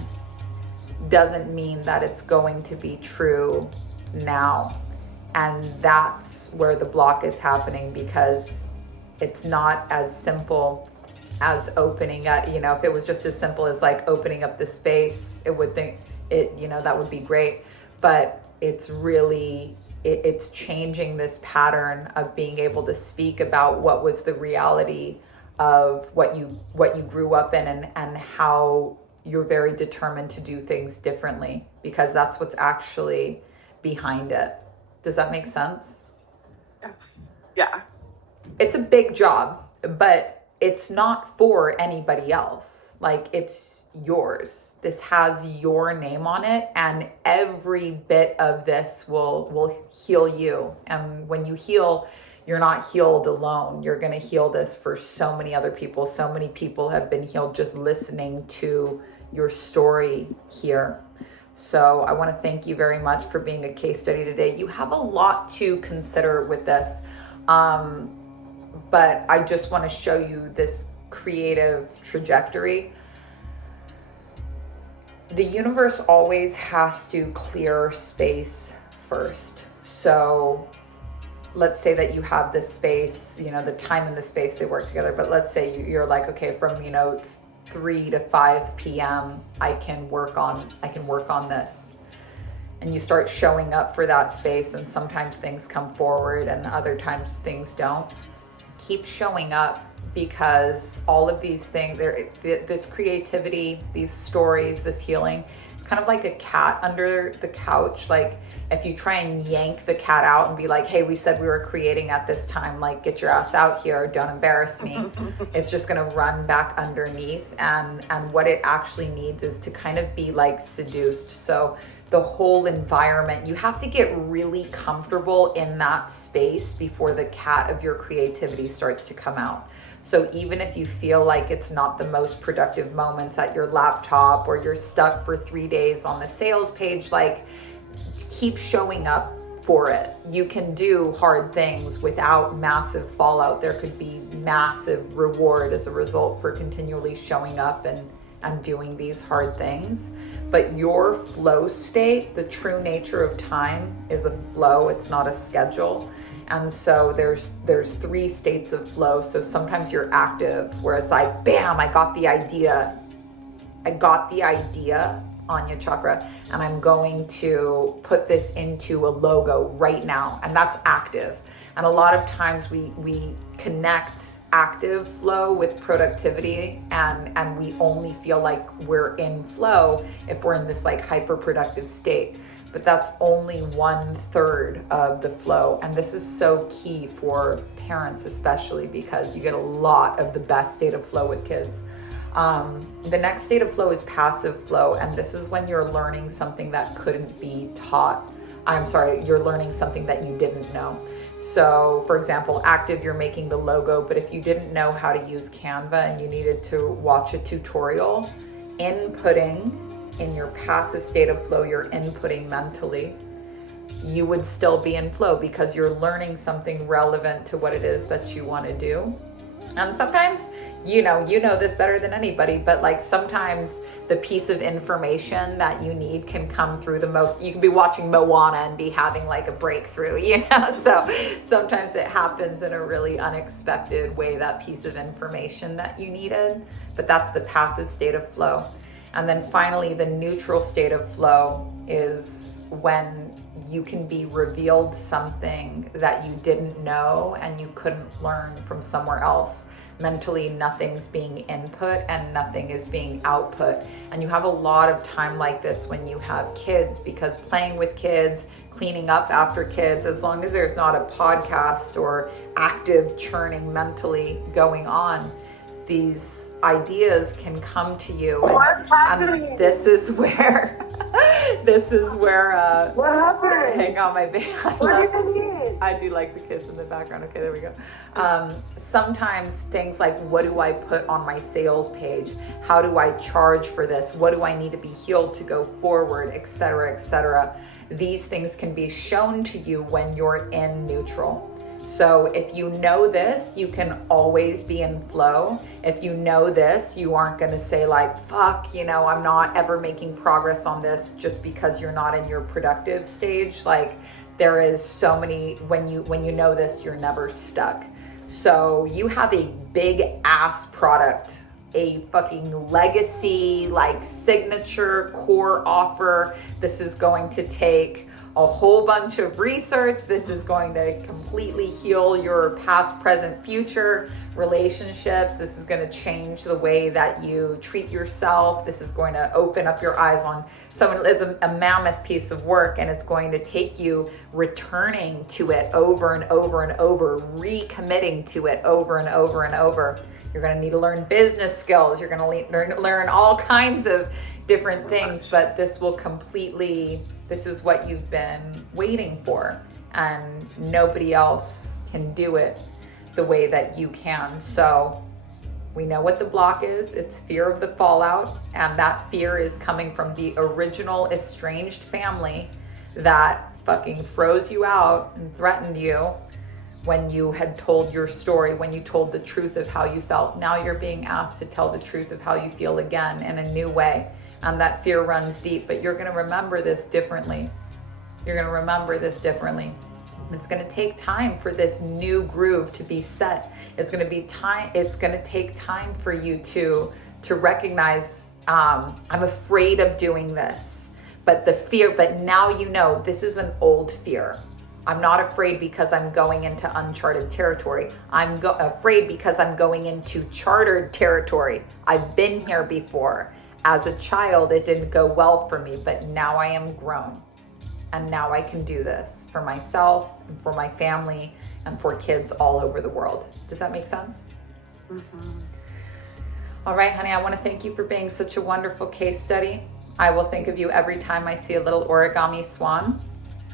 doesn't mean that it's going to be true now. And that's where the block is happening, because it's not as simple as opening up. If it was just as simple as like opening up the space, that would be great. But it's really, it's changing this pattern of being able to speak about what was the reality of what you grew up in, and how you're very determined to do things differently, because that's what's actually behind it. Does that make sense? Yes. Yeah. It's a big job, but it's not for anybody else. Like, it's yours. This has your name on it, and every bit of this will heal you. And when you heal, you're not healed alone. You're going to heal this for so many other people. So many people have been healed just listening to your story here. So I want to thank you very much for being a case study today. You have a lot to consider with this. But I just want to show you this creative trajectory. The universe always has to clear space first. So let's say that you have this space, the time and the space, they work together. But let's say you're like, okay, from 3 to 5 p.m. I can work on this. And you start showing up for that space, and sometimes things come forward and other times things don't. Keep showing up, because all of these things, this creativity, these stories, this healing, it's kind of like a cat under the couch. Like, if you try and yank the cat out and be like, hey, we said we were creating at this time, like, get your ass out here, don't embarrass me. It's just going to run back underneath. And what it actually needs is to kind of be like seduced. So the whole environment, you have to get really comfortable in that space before the cat of your creativity starts to come out. So even if you feel like it's not the most productive moments at your laptop, or you're stuck for 3 days on the sales page, like, keep showing up for it. You can do hard things without massive fallout. There could be massive reward as a result for continually showing up and doing these hard things. But your flow state, the true nature of time, is a flow. It's not a schedule. And so there's 3 states of flow. So sometimes you're active, where it's like, bam, I got the idea, Anya Chakra, and I'm going to put this into a logo right now. And that's active. And a lot of times we connect active flow with productivity, and we only feel like we're in flow if we're in this like hyper productive state. But that's only 1/3 of the flow. And this is so key for parents, especially, because you get a lot of the best state of flow with kids. The next state of flow is passive flow. And this is when you're learning something that couldn't be taught. you're learning something that you didn't know. So for example, active, you're making the logo, but if you didn't know how to use Canva and you needed to watch a tutorial, inputting in your passive state of flow, you're inputting mentally, you would still be in flow because you're learning something relevant to what it is that you want to do. And sometimes, you know this better than anybody, but like sometimes the piece of information that you need can come through you can be watching Moana and be having like a breakthrough, So sometimes it happens in a really unexpected way, that piece of information that you needed, but that's the passive state of flow. And then finally, the neutral state of flow is when you can be revealed something that you didn't know and you couldn't learn from somewhere else. Mentally, nothing's being input and nothing is being output. And you have a lot of time like this when you have kids, because playing with kids, cleaning up after kids, as long as there's not a podcast or active churning mentally going on, these ideas can come to you. What's happening? And this is where What happened? hang on, my baby. What do you mean? I do like the kids in the background. Okay, there we go. Sometimes things like, what do I put on my sales page? How do I charge for this? What do I need to be healed to go forward, etc., etc. These things can be shown to you when you're in neutral. So if you know this, you can always be in flow. If you know this, you aren't going to say like, fuck, I'm not ever making progress on this just because you're not in your productive stage. Like, there is so many, when you know this, you're never stuck. So you have a big ass product, a fucking legacy, like signature core offer. This is going to take a whole bunch of research. This is going to completely heal your past, present, future relationships. This is going to change the way that you treat yourself. This is going to open up your eyes on someone. It's a mammoth piece of work, and it's going to take you returning to it over and over and over, recommitting to it over and over and over. You're going to need to learn business skills. You're going to learn all kinds of different things, but this is what you've been waiting for, and nobody else can do it the way that you can. So we know what the block is. It's fear of the fallout, and that fear is coming from the original estranged family that fucking froze you out and threatened you when you had told your story, when you told the truth of how you felt. Now you're being asked to tell the truth of how you feel again in a new way. And that fear runs deep, but you're going to remember this differently. You're going to remember this differently. It's going to take time for this new groove to be set. It's going to take time for you to recognize, I'm afraid of doing this, but now this is an old fear. I'm not afraid because I'm going into uncharted territory. I'm afraid because I'm going into chartered territory. I've been here before. As a child, it didn't go well for me, but now I am grown. And now I can do this for myself and for my family and for kids all over the world. Does that make sense? Mm-hmm. All right, honey, I want to thank you for being such a wonderful case study. I will think of you every time I see a little origami swan.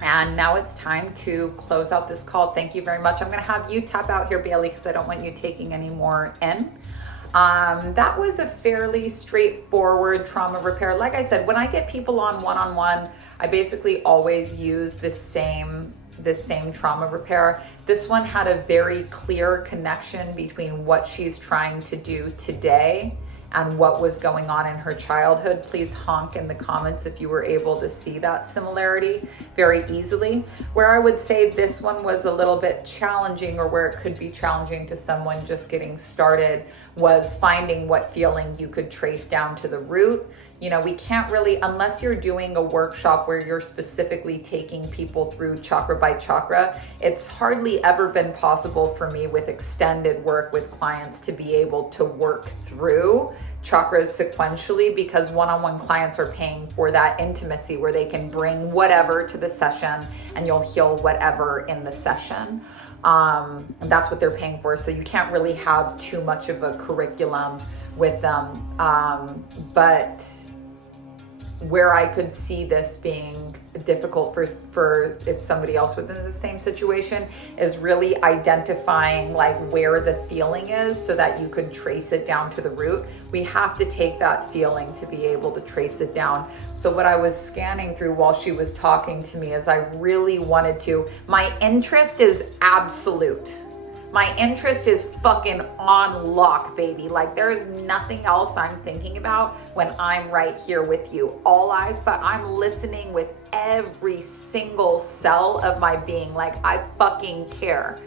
And now it's time to close out this call. Thank you very much. I'm going to have you tap out here, Bailey, because I don't want you taking any more in. That was a fairly straightforward trauma repair. Like I said, when I get people on one-on-one, I basically always use the same trauma repair. This one had a very clear connection between what she's trying to do today and what was going on in her childhood. Please honk in the comments if you were able to see that similarity very easily. Where I would say this one was a little bit challenging, or where it could be challenging to someone just getting started, was finding what feeling you could trace down to the root. We can't really, unless you're doing a workshop where you're specifically taking people through chakra by chakra, it's hardly ever been possible for me with extended work with clients to be able to work through chakras sequentially, because one-on-one clients are paying for that intimacy where they can bring whatever to the session and you'll heal whatever in the session. And that's what they're paying for. So you can't really have too much of a curriculum with them. But where I could see this being difficult for if somebody else within the same situation is really identifying like where the feeling is so that you could trace it down to the root. We have to take that feeling to be able to trace it down. So what I was scanning through while she was talking to me is I really wanted to, my interest is absolute. My interest is fucking on lock, baby. Like there's nothing else I'm thinking about when I'm right here with you. I'm listening with every single cell of my being. Like I fucking care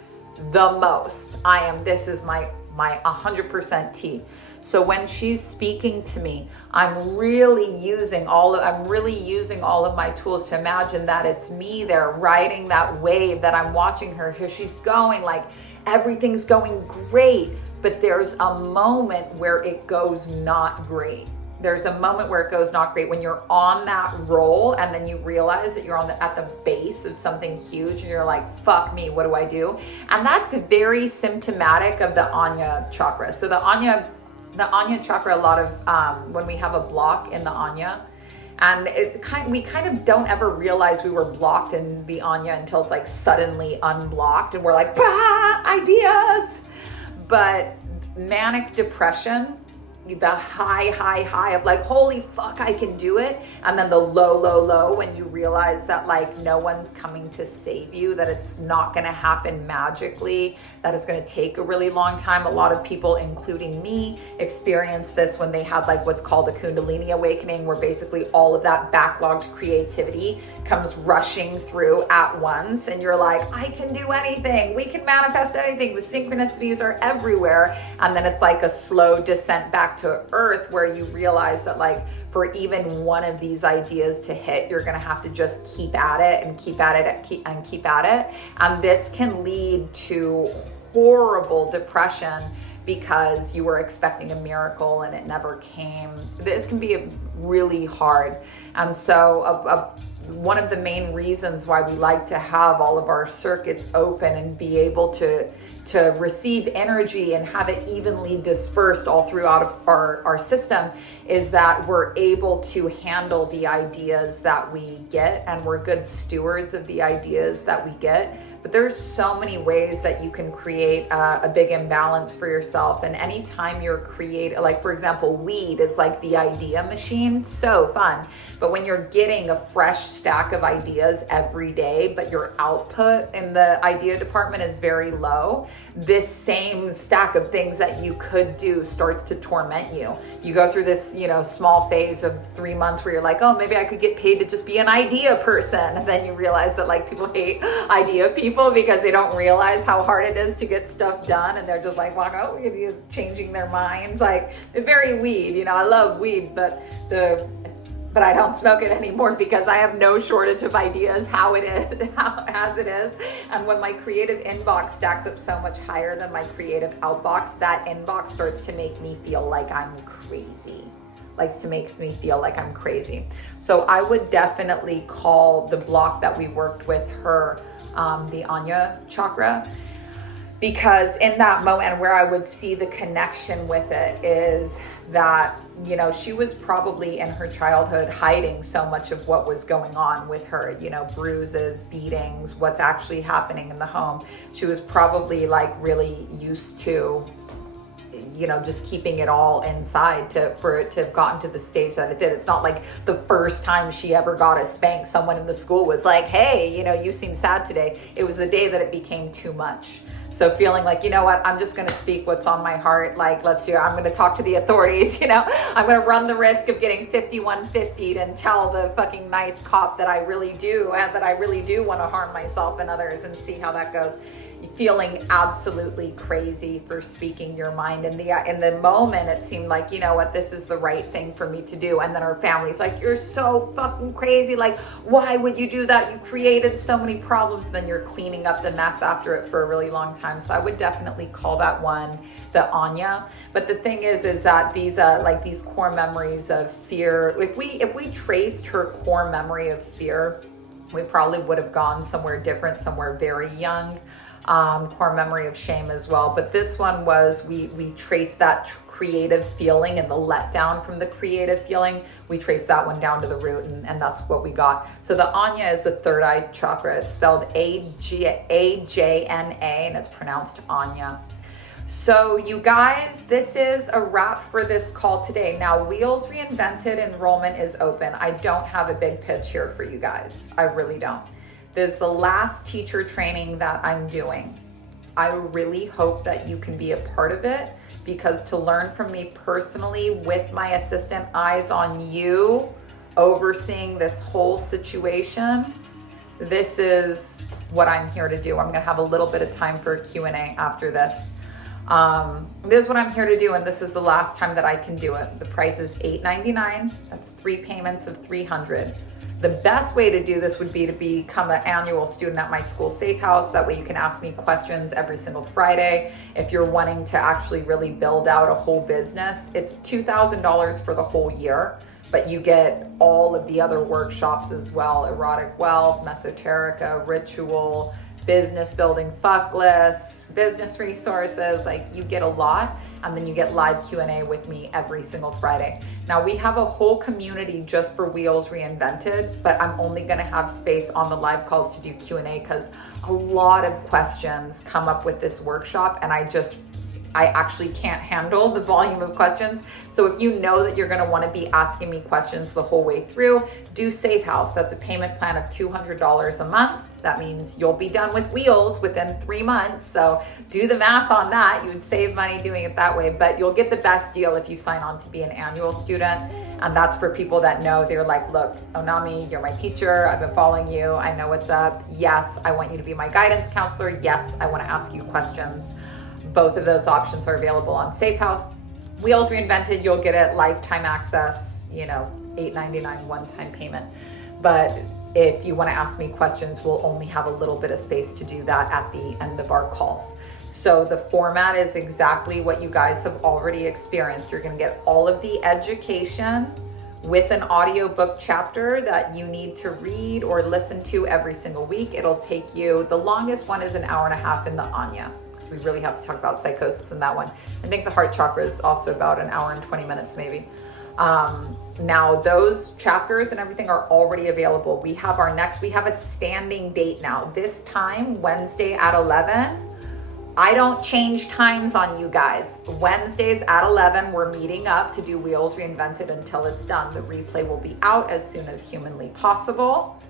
the most. This is my 100% T. So when she's speaking to me, I'm really using all of my tools to imagine that it's me there riding that wave, that I'm watching her here. She's going like everything's going great, but there's a moment where it goes not great. There's a moment where it goes not great when you're on that roll and then you realize that you're at the base of something huge and you're like, fuck me, what do I do? And that's very symptomatic of the Anya chakra. So the Anya chakra, a lot of when we have a block in the Anya, and we kind of don't ever realize we were blocked in the Anya until it's like suddenly unblocked and we're like, bah, ideas. But manic depression, the high of like, holy fuck, I can do it. And then the low when you realize that like no one's coming to save you, that it's not gonna happen magically, that it's gonna take a really long time. A lot of people, including me, experience this when they had like what's called a Kundalini awakening, where basically all of that backlogged creativity comes rushing through at once. And you're like, I can do anything. We can manifest anything. The synchronicities are everywhere. And then it's like a slow descent back to earth where you realize that like for even one of these ideas to hit, you're gonna have to just keep at it and keep at it. And this can lead to horrible depression because you were expecting a miracle and it never came. This can be really hard. And so one of the main reasons why we like to have all of our circuits open and be able to receive energy and have it evenly dispersed all throughout our system is that we're able to handle the ideas that we get, and we're good stewards of the ideas that we get. But there's so many ways that you can create a big imbalance for yourself. And anytime you're creating, like for example, weed is like the idea machine, so fun. But when you're getting a fresh stack of ideas every day, but your output in the idea department is very low, this same stack of things that you could do starts to torment you. You go through this, small phase of 3 months where you're like, oh, maybe I could get paid to just be an idea person. And then you realize that like people hate idea people because they don't realize how hard it is to get stuff done. And they're just like, wow, changing their minds. Like they're very weed, I love weed, but I don't smoke it anymore because I have no shortage of ideas as it is. And when my creative inbox stacks up so much higher than my creative outbox, that inbox starts to make me feel like I'm crazy. So I would definitely call the block that we worked with her, the Anya chakra, because in that moment where I would see the connection with it is that, she was probably in her childhood hiding so much of what was going on with her, bruises, beatings, what's actually happening in the home. She was probably like really used to, just keeping it all inside for it to have gotten to the stage that it did. It's not like the first time she ever got a spank, someone in the school was like, hey, you seem sad today. It was the day that it became too much. So feeling like, I'm just going to speak what's on my heart. Like, I'm going to talk to the authorities, I'm going to run the risk of getting 5150'd and tell the fucking nice cop that I really do want to harm myself and others, and see how that goes. Feeling absolutely crazy for speaking your mind. In the moment, it seemed like, this is the right thing for me to do. And then her family's like, you're so fucking crazy. Like, why would you do that? You created so many problems. Then you're cleaning up the mess after it for a really long time. So I would definitely call that one the Anya. But the thing is that these core memories of fear, if we traced her core memory of fear, we probably would have gone somewhere different, somewhere very young. Core Memory of Shame as well. But this one was, we traced that creative feeling and the letdown from the creative feeling. We traced that one down to the root, and that's what we got. So the Ajna is the third eye chakra. It's spelled Ajna, and it's pronounced Anya. So you guys, this is a wrap for this call today. Now, Wheels Reinvented enrollment is open. I don't have a big pitch here for you guys. I really don't. This is the last teacher training that I'm doing. I really hope that you can be a part of it, because to learn from me personally with my assistant eyes on you, overseeing this whole situation, this is what I'm here to do. I'm gonna have a little bit of time for Q&A after this. This is what I'm here to do, and this is the last time that I can do it. The price is $8.99. That's 3 payments of $300. The best way to do this would be to become an annual student at my school Safe House. That way you can ask me questions every single Friday. If you're wanting to actually really build out a whole business, it's $2,000 for the whole year, but you get all of the other workshops as well: erotic wealth, mesoterica, ritual, business building, fuck lists, business resources. Like, you get a lot, and then you get live Q&A with me every single Friday. Now, we have a whole community just for Wheels Reinvented, but I'm only gonna have space on the live calls to do Q&A because a lot of questions come up with this workshop, and I actually can't handle the volume of questions. So if you know that you're gonna wanna be asking me questions the whole way through, do Safe House. That's a payment plan of $200 a month. That means you'll be done with Wheels within 3 months. So do the math on that. You would save money doing it that way, but you'll get the best deal if you sign on to be an annual student. And that's for people that know, they're like, look, Onami, you're my teacher. I've been following you. I know what's up. Yes, I want you to be my guidance counselor. Yes, I wanna ask you questions. Both of those options are available on Safe House. Wheels Reinvented, you'll get it lifetime access, $8.99 one-time payment. But if you want to ask me questions, we'll only have a little bit of space to do that at the end of our calls. So the format is exactly what you guys have already experienced. You're going to get all of the education with an audiobook chapter that you need to read or listen to every single week. It'll take you, the longest one is an hour and a half in the Anya. We really have to talk about psychosis in that one. I think the heart chakra is also about an hour and 20 minutes maybe. Now those chapters and everything are already available. We have a standing date now. This time, Wednesday at 11. I don't change times on you guys. Wednesdays at 11, we're meeting up to do Wheels Reinvented until it's done. The replay will be out as soon as humanly possible.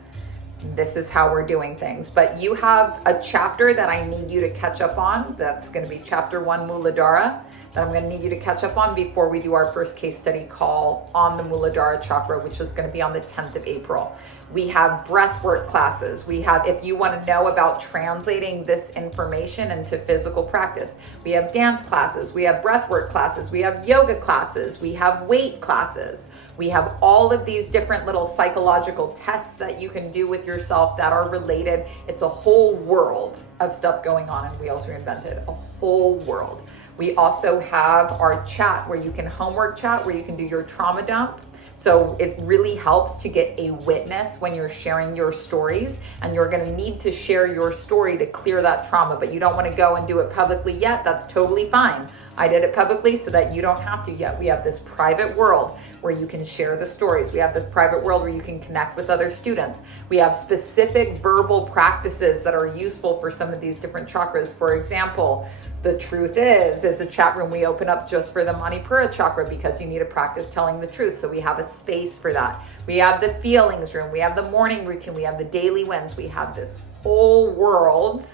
This is how we're doing things. But you have a chapter that I need you to catch up on. That's going to be chapter 1, Muladhara, that I'm going to need you to catch up on before we do our first case study call on the Muladhara chakra, which is going to be on the 10th of April. We have breathwork classes. If you want to know about translating this information into physical practice, we have dance classes, we have breathwork classes, we have yoga classes, we have weight classes. We have all of these different little psychological tests that you can do with yourself that are related. It's a whole world of stuff going on in Wheels Reinvented, a whole world. We also have our chat where you can homework chat, where you can do your trauma dump. So it really helps to get a witness when you're sharing your stories, and you're going to need to share your story to clear that trauma, but you don't want to go and do it publicly yet. That's totally fine. I did it publicly so that you don't have to yet. We have this private world where you can share the stories. We have this private world where you can connect with other students. We have specific verbal practices that are useful for some of these different chakras. For example, the truth is a chat room we open up just for the Manipura chakra because you need to practice telling the truth. So we have a space for that. We have the feelings room. We have the morning routine. We have the daily wins. We have this whole world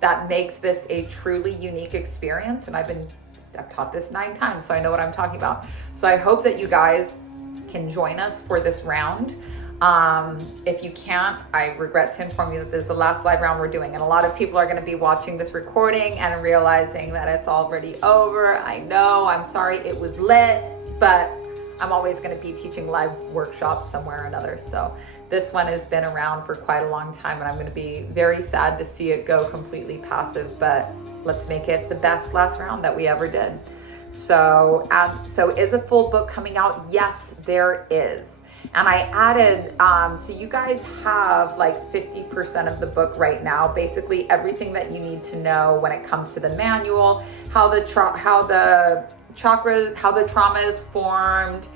that makes this a truly unique experience. And I've taught this 9 times, so I know what I'm talking about. So I hope that you guys can join us for this round. If you can't, I regret to inform you that this is the last live round we're doing. And a lot of people are going to be watching this recording and realizing that it's already over. I know, I'm sorry, it was lit, but I'm always going to be teaching live workshops somewhere or another. So this one has been around for quite a long time, and I'm going to be very sad to see it go completely passive, but let's make it the best last round that we ever did. So is a full book coming out? Yes, there is. And I added, so you guys have like 50% of the book right now, basically everything that you need to know when it comes to the manual, how the chakras, how the trauma is formed,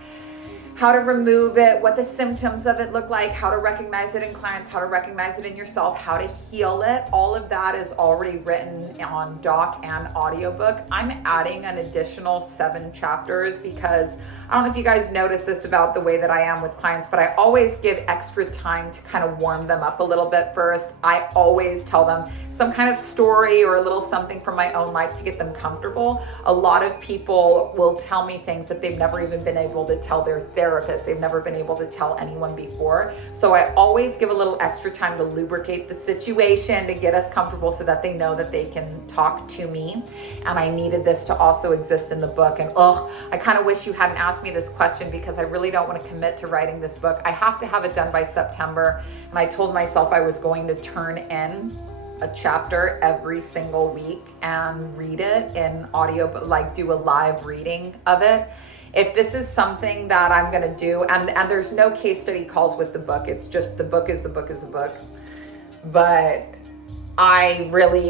how to remove it, what the symptoms of it look like, how to recognize it in clients, how to recognize it in yourself, how to heal it. All of that is already written on doc and audiobook. I'm adding an additional 7 chapters because I don't know if you guys notice this about the way that I am with clients, but I always give extra time to kind of warm them up a little bit first. I always tell them some kind of story or a little something from my own life to get them comfortable. A lot of people will tell me things that they've never even been able to tell their therapist. They've never been able to tell anyone before. So I always give a little extra time to lubricate the situation, to get us comfortable so that they know that they can talk to me. And I needed this to also exist in the book. And I kind of wish you hadn't asked me this question because I really don't want to commit to writing this book. I have to have it done by September. And I told myself I was going to turn in a chapter every single week and read it in audio, but like do a live reading of it. If this is something that I'm going to do, and there's no case study calls with the book, it's just the book is the book is the book. But I'm very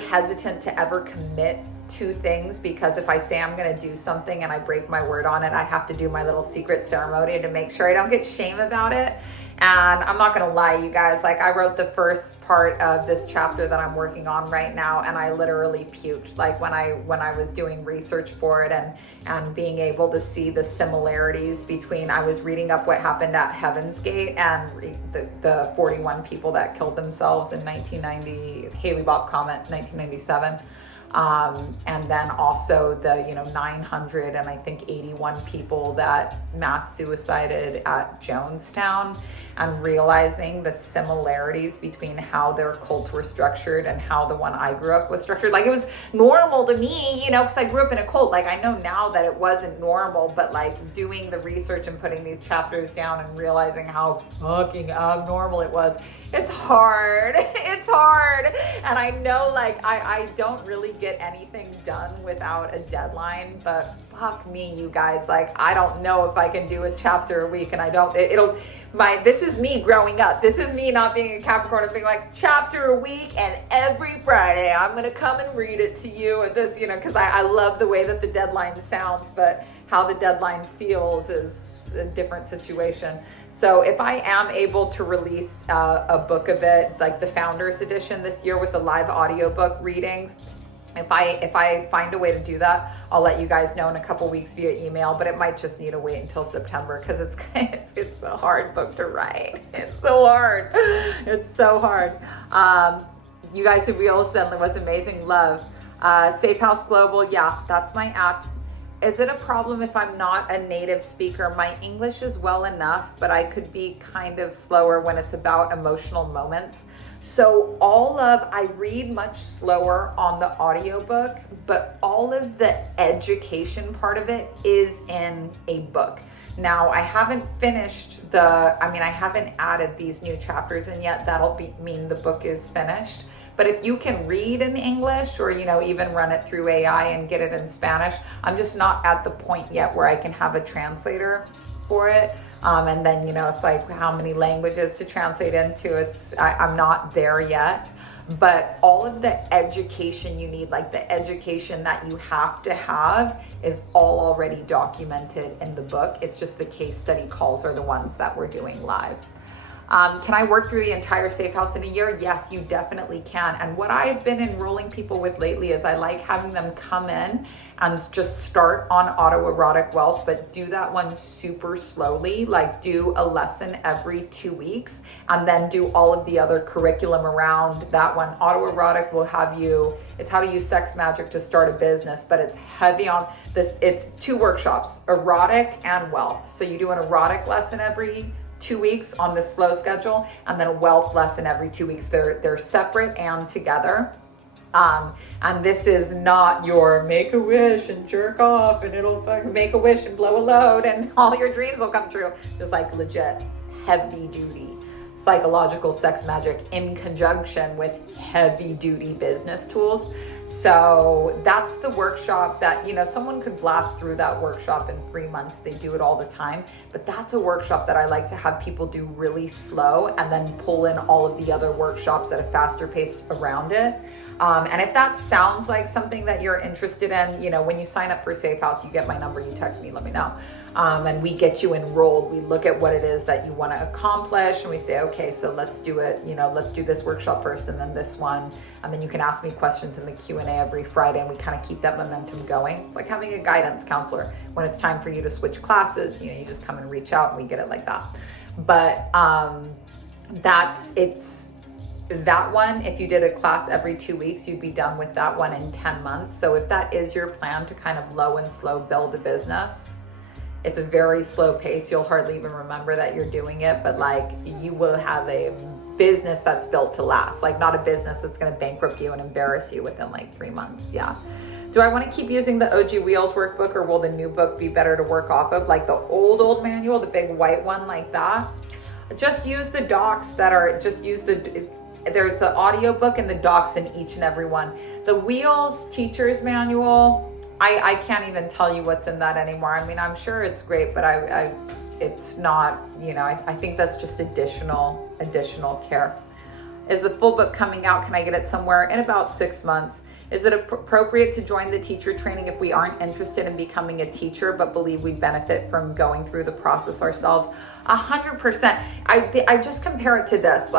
hesitant to ever commit to things because if I say I'm going to do something and I break my word on it, I have to do my little secret ceremony to make sure I don't get shame about it. And I'm not going to lie, you guys, like I wrote the first part of this chapter that I'm working on right now, and I literally puked like when I was doing research for it and being able to see the similarities between, I was reading up what happened at Heaven's Gate and the 41 people that killed themselves in 1990, Haley-Bopp Comet, 1997. And then also the 900 and I think 81 people that mass suicided at Jonestown, and realizing the similarities between how their cults were structured and how the one I grew up was structured. Like it was normal to me, because I grew up in a cult. Like I know now that it wasn't normal, but like doing the research and putting these chapters down and realizing how fucking abnormal it was. It's hard. It's hard. And I know like I don't really get anything done without a deadline, but fuck me, you guys. Like I don't know if I can do a chapter a week, and I don't, this is me growing up. This is me not being a Capricorn and being like chapter a week and every Friday I'm going to come and read it to you at this, because I love the way that the deadline sounds, but how the deadline feels is a different situation. So if I am able to release a book of it, like the Founders Edition this year with the live audiobook readings, if I find a way to do that, I'll let you guys know in a couple weeks via email, but it might just need to wait until September because it's a hard book to write. It's so hard. It's so hard. You guys who real suddenly was amazing. Love. Safe House Global. Yeah, that's my app. Is it a problem if I'm not a native speaker? My English is well enough, but I could be kind of slower when it's about emotional moments. So I read much slower on the audiobook, but all of the education part of it is in a book. Now, I haven't finished I haven't added these new chapters in yet. That'll mean the book is finished. But if you can read in English or, even run it through AI and get it in Spanish, I'm just not at the point yet where I can have a translator for it. And then, it's like how many languages to translate into. I'm not there yet. But all of the education you need, like the education that you have to have, is all already documented in the book. It's just the case study calls are the ones that we're doing live. Can I work through the entire Safe House in a year? Yes, you definitely can. And what I've been enrolling people with lately is I like having them come in and just start on autoerotic wealth, but do that one super slowly. Like do a lesson every 2 weeks and then do all of the other curriculum around that one. Autoerotic will have you, it's how to use sex magic to start a business, but it's heavy on this. It's 2 workshops, erotic and wealth. So you do an erotic lesson every 2 weeks on the slow schedule, and then a wealth lesson every 2 weeks. They're separate and together. And this is not your make a wish and jerk off and it'll fucking make a wish and blow a load and all your dreams will come true. It's like legit heavy duty psychological sex magic in conjunction with heavy duty business tools. So that's the workshop that, someone could blast through that workshop in 3 months. They do it all the time, but that's a workshop that I like to have people do really slow and then pull in all of the other workshops at a faster pace around it. And if that sounds like something that you're interested in, when you sign up for Safe House, you get my number, you text me, let me know. And we get you enrolled. We look at what it is that you want to accomplish and we say, okay, so let's do it. Let's do this workshop first and then this one. And then you can ask me questions in the Q&A every Friday and we kind of keep that momentum going. It's like having a guidance counselor. When it's time for you to switch classes, you just come and reach out and we get it like that. But that one, if you did a class every 2 weeks, you'd be done with that one in 10 months. So if that is your plan to kind of low and slow build a business, it's a very slow pace. You'll hardly even remember that you're doing it, but you will have a business that's built to last. Not a business that's going to bankrupt you and embarrass you within 3 months. Yeah. Do I want to keep using the OG Wheels workbook, or will the new book be better to work off of? The old manual, the big white one like that? Just use the docs there's the audio book and the docs in each and every one. The Wheels teacher's manual, I can't even tell you what's in that anymore. I mean, I'm sure it's great, but it's not, I think that's just additional care. Is the full book coming out? Can I get it somewhere in about 6 months? Is it appropriate to join the teacher training if we aren't interested in becoming a teacher, but believe we benefit from going through the process ourselves? 100%. I just compare it to this.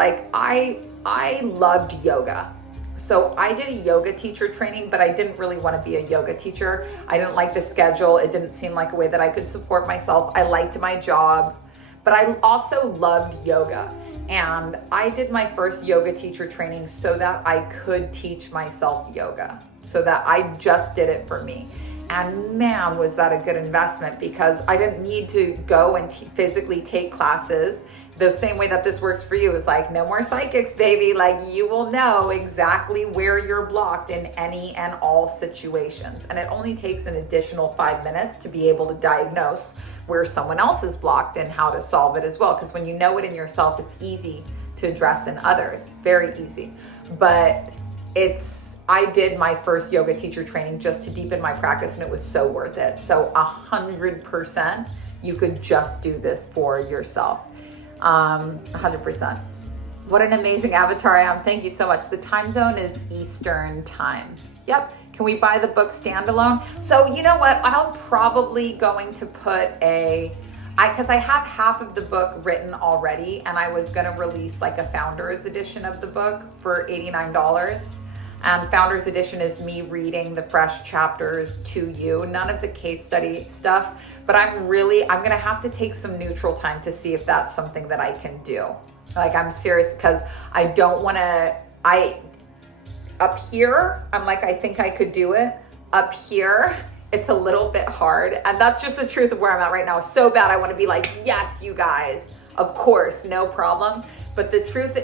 I loved yoga. So I did a yoga teacher training, but I didn't really want to be a yoga teacher. I didn't like the schedule. It didn't seem like a way that I could support myself. I liked my job, but I also loved yoga. And I did my first yoga teacher training so that I could teach myself yoga, so that I just did it for me. And man, was that a good investment, because I didn't need to go and physically take classes. The same way that this works for you is no more psychics, baby. You will know exactly where you're blocked in any and all situations. And it only takes an additional 5 minutes to be able to diagnose where someone else is blocked and how to solve it as well. Because when you know it in yourself, it's easy to address in others, very easy. But I did my first yoga teacher training just to deepen my practice, and it was so worth it. So 100%, you could just do this for yourself. 100%. What an amazing avatar I am. Thank you so much. The time zone is Eastern time. Yep. Can we buy the book standalone? So you know what? I'm probably going to put because I have half of the book written already, and I was going to release a founder's edition of the book for $89. And founder's edition is me reading the fresh chapters to you, none of the case study stuff, but I'm going to have to take some neutral time to see if that's something that I can do. I'm serious, because I don't want to, up here, I think I could do it. Up here, it's a little bit hard. And that's just the truth of where I'm at right now. So bad, I want to be yes, you guys, of course, no problem. But the truth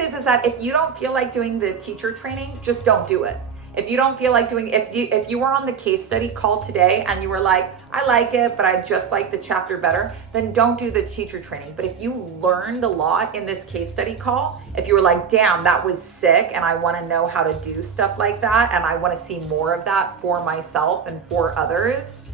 is that if you don't feel like doing the teacher training, just don't do it. If you don't feel like if you were on the case study call today and you were I like it, but I just like the chapter better, then don't do the teacher training. But if you learned a lot in this case study call, if you were damn, that was sick, and I want to know how to do stuff like that, and I want to see more of that for myself and for others,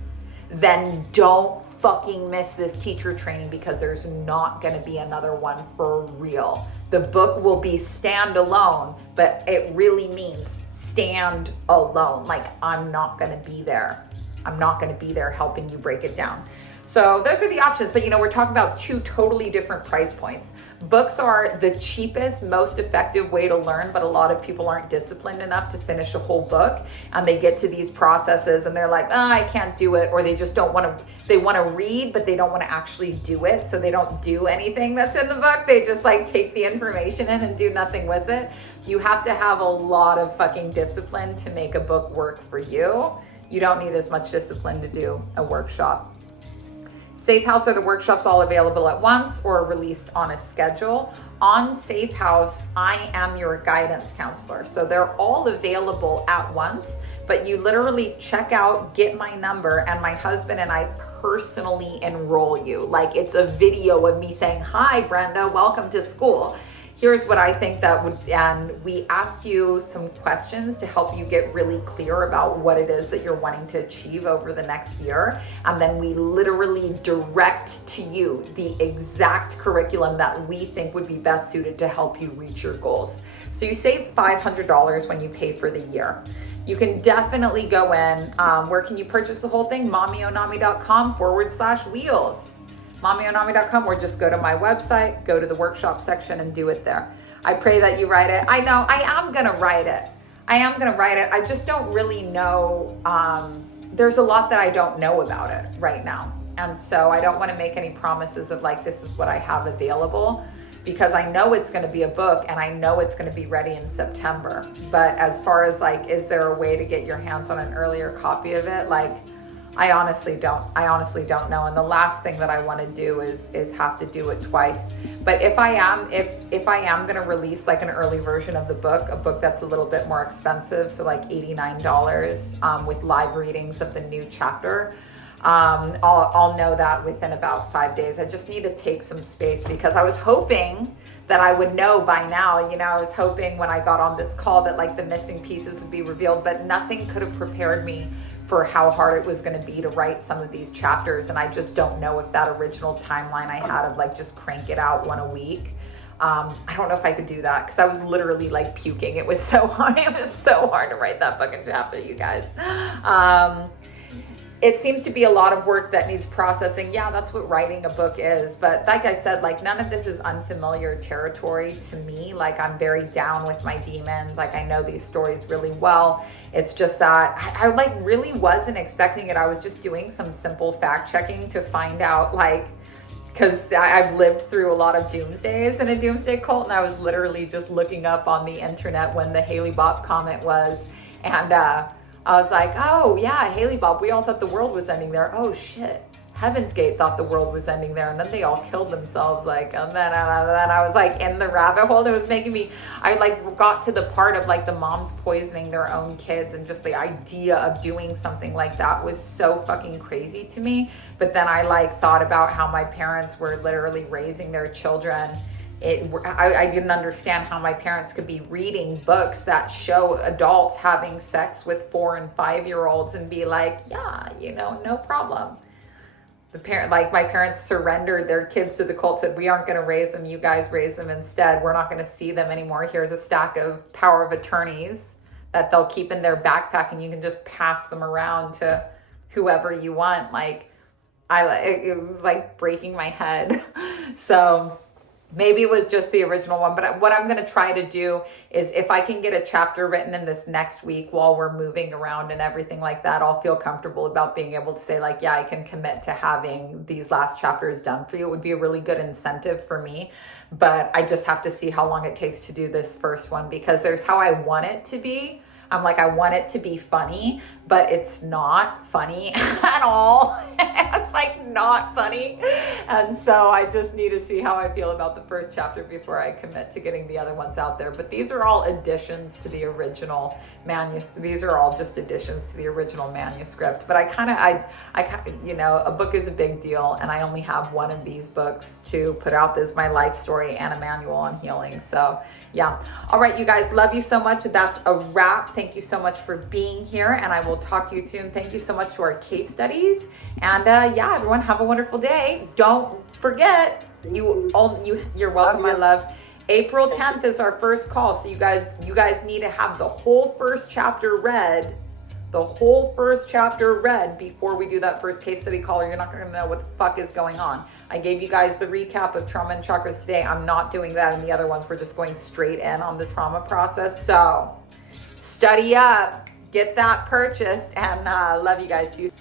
then don't fucking miss this teacher training, because there's not going to be another one for real. The book will be standalone, but it really means stand alone. I'm not going to be there. I'm not going to be there helping you break it down. So those are the options, but we're talking about 2 totally different price points. Books are the cheapest, most effective way to learn, but a lot of people aren't disciplined enough to finish a whole book, and they get to these processes and they're I can't do it, or they just don't want to, they want to read, but they don't want to actually do it, so they don't do anything that's in the book. They just take the information in and do nothing with it. You have to have a lot of fucking discipline to make a book work for you. You don't need as much discipline to do a workshop. Safe House, are the workshops all available at once or released on a schedule? On Safe House, I am your guidance counselor. So they're all available at once, but you literally check out, get my number, and my husband and I personally enroll you. Like it's a video of me saying, hi, Brenda, welcome to school. Here's what I think that would, and we ask you some questions to help you get really clear about what it is that you're wanting to achieve over the next year. And then we literally direct to you the exact curriculum that we think would be best suited to help you reach your goals. So you save $500 when you pay for the year. You can definitely go in, where can you purchase the whole thing? mommyonami.com/wheels. mommyonami.com, or just go to my website, go to the workshop section and do it there. I pray that you write it. I know I am gonna write it. I just don't really know. There's a lot that I don't know about it right now. And so I don't want to make any promises of like, this is what I have available, because I know it's going to be a book and I know it's going to be ready in September. But as far as like, is there a way to get your hands on an earlier copy of it? Like, I honestly don't know. And the last thing that I want to do is have to do it twice. But if I am going to release like an early version of the book, a book that's a little bit more expensive, so like $89, with live readings of the new chapter, I'll know that within about 5 days. I just need to take some space because I was hoping that I would know by now. I was hoping when I got on this call that like the missing pieces would be revealed, but nothing could have prepared me for how hard it was going to be to write some of these chapters. And I just don't know if that original timeline I had of like just crank it out one a week. I don't know if I could do that because I was literally like puking. It was so hard. It was so hard to write that fucking chapter, you guys. It seems to be a lot of work that needs processing. Yeah, that's what writing a book is. But like I said, like none of this is unfamiliar territory to me. Like I'm very down with my demons. Like I know these stories really well. It's just that I like really wasn't expecting it. I was just doing some simple fact checking to find out like, because I've lived through a lot of doomsdays in a doomsday cult. And I was literally just looking up on the internet when the Haley Bob comment was. And, I was like, oh yeah, Haley Bob, we all thought the world was ending there. Oh shit, Heaven's Gate thought the world was ending there. And then they all killed themselves. Like, and then I was like in the rabbit hole. It was making me, I like got to the part of like the moms poisoning their own kids. And just the idea of doing something like that was so fucking crazy to me. But then I like thought about how my parents were literally raising their children. I didn't understand how my parents could be reading books that show adults having sex with 4 and 5-year-olds and be like, yeah, no problem. My parents surrendered their kids to the cult, said, we aren't going to raise them. You guys raise them instead. We're not going to see them anymore. Here's a stack of power of attorneys that they'll keep in their backpack and you can just pass them around to whoever you want. Like, it was like breaking my head. So maybe it was just the original one, but what I'm going to try to do is if I can get a chapter written in this next week while we're moving around and everything like that, I'll feel comfortable about being able to say like, yeah, I can commit to having these last chapters done for you. It would be a really good incentive for me, but I just have to see how long it takes to do this first one because there's how I want it to be. I'm like, I want it to be funny, but it's not funny at all. It's like not funny. And so I just need to see how I feel about the first chapter before I commit to getting the other ones out there. But these are all additions to the original manuscript. These are all just additions to the original manuscript. But I a book is a big deal. And I only have one of these books to put out. This is my life story and a manual on healing. So yeah. All right, you guys, love you so much. That's a wrap. Thank you so much for being here. And I will talk to you soon. Thank you so much to our case studies. And yeah, everyone have a wonderful day. Don't forget, you're welcome, my love. April 10th is our first call. So you guys need to have the whole first chapter read. Before we do that first case study call, or you're not going to know what the fuck is going on. I gave you guys the recap of trauma and chakras today. I'm not doing that in the other ones. We're just going straight in on the trauma process. So study up, get that purchased, and love you guys. See you.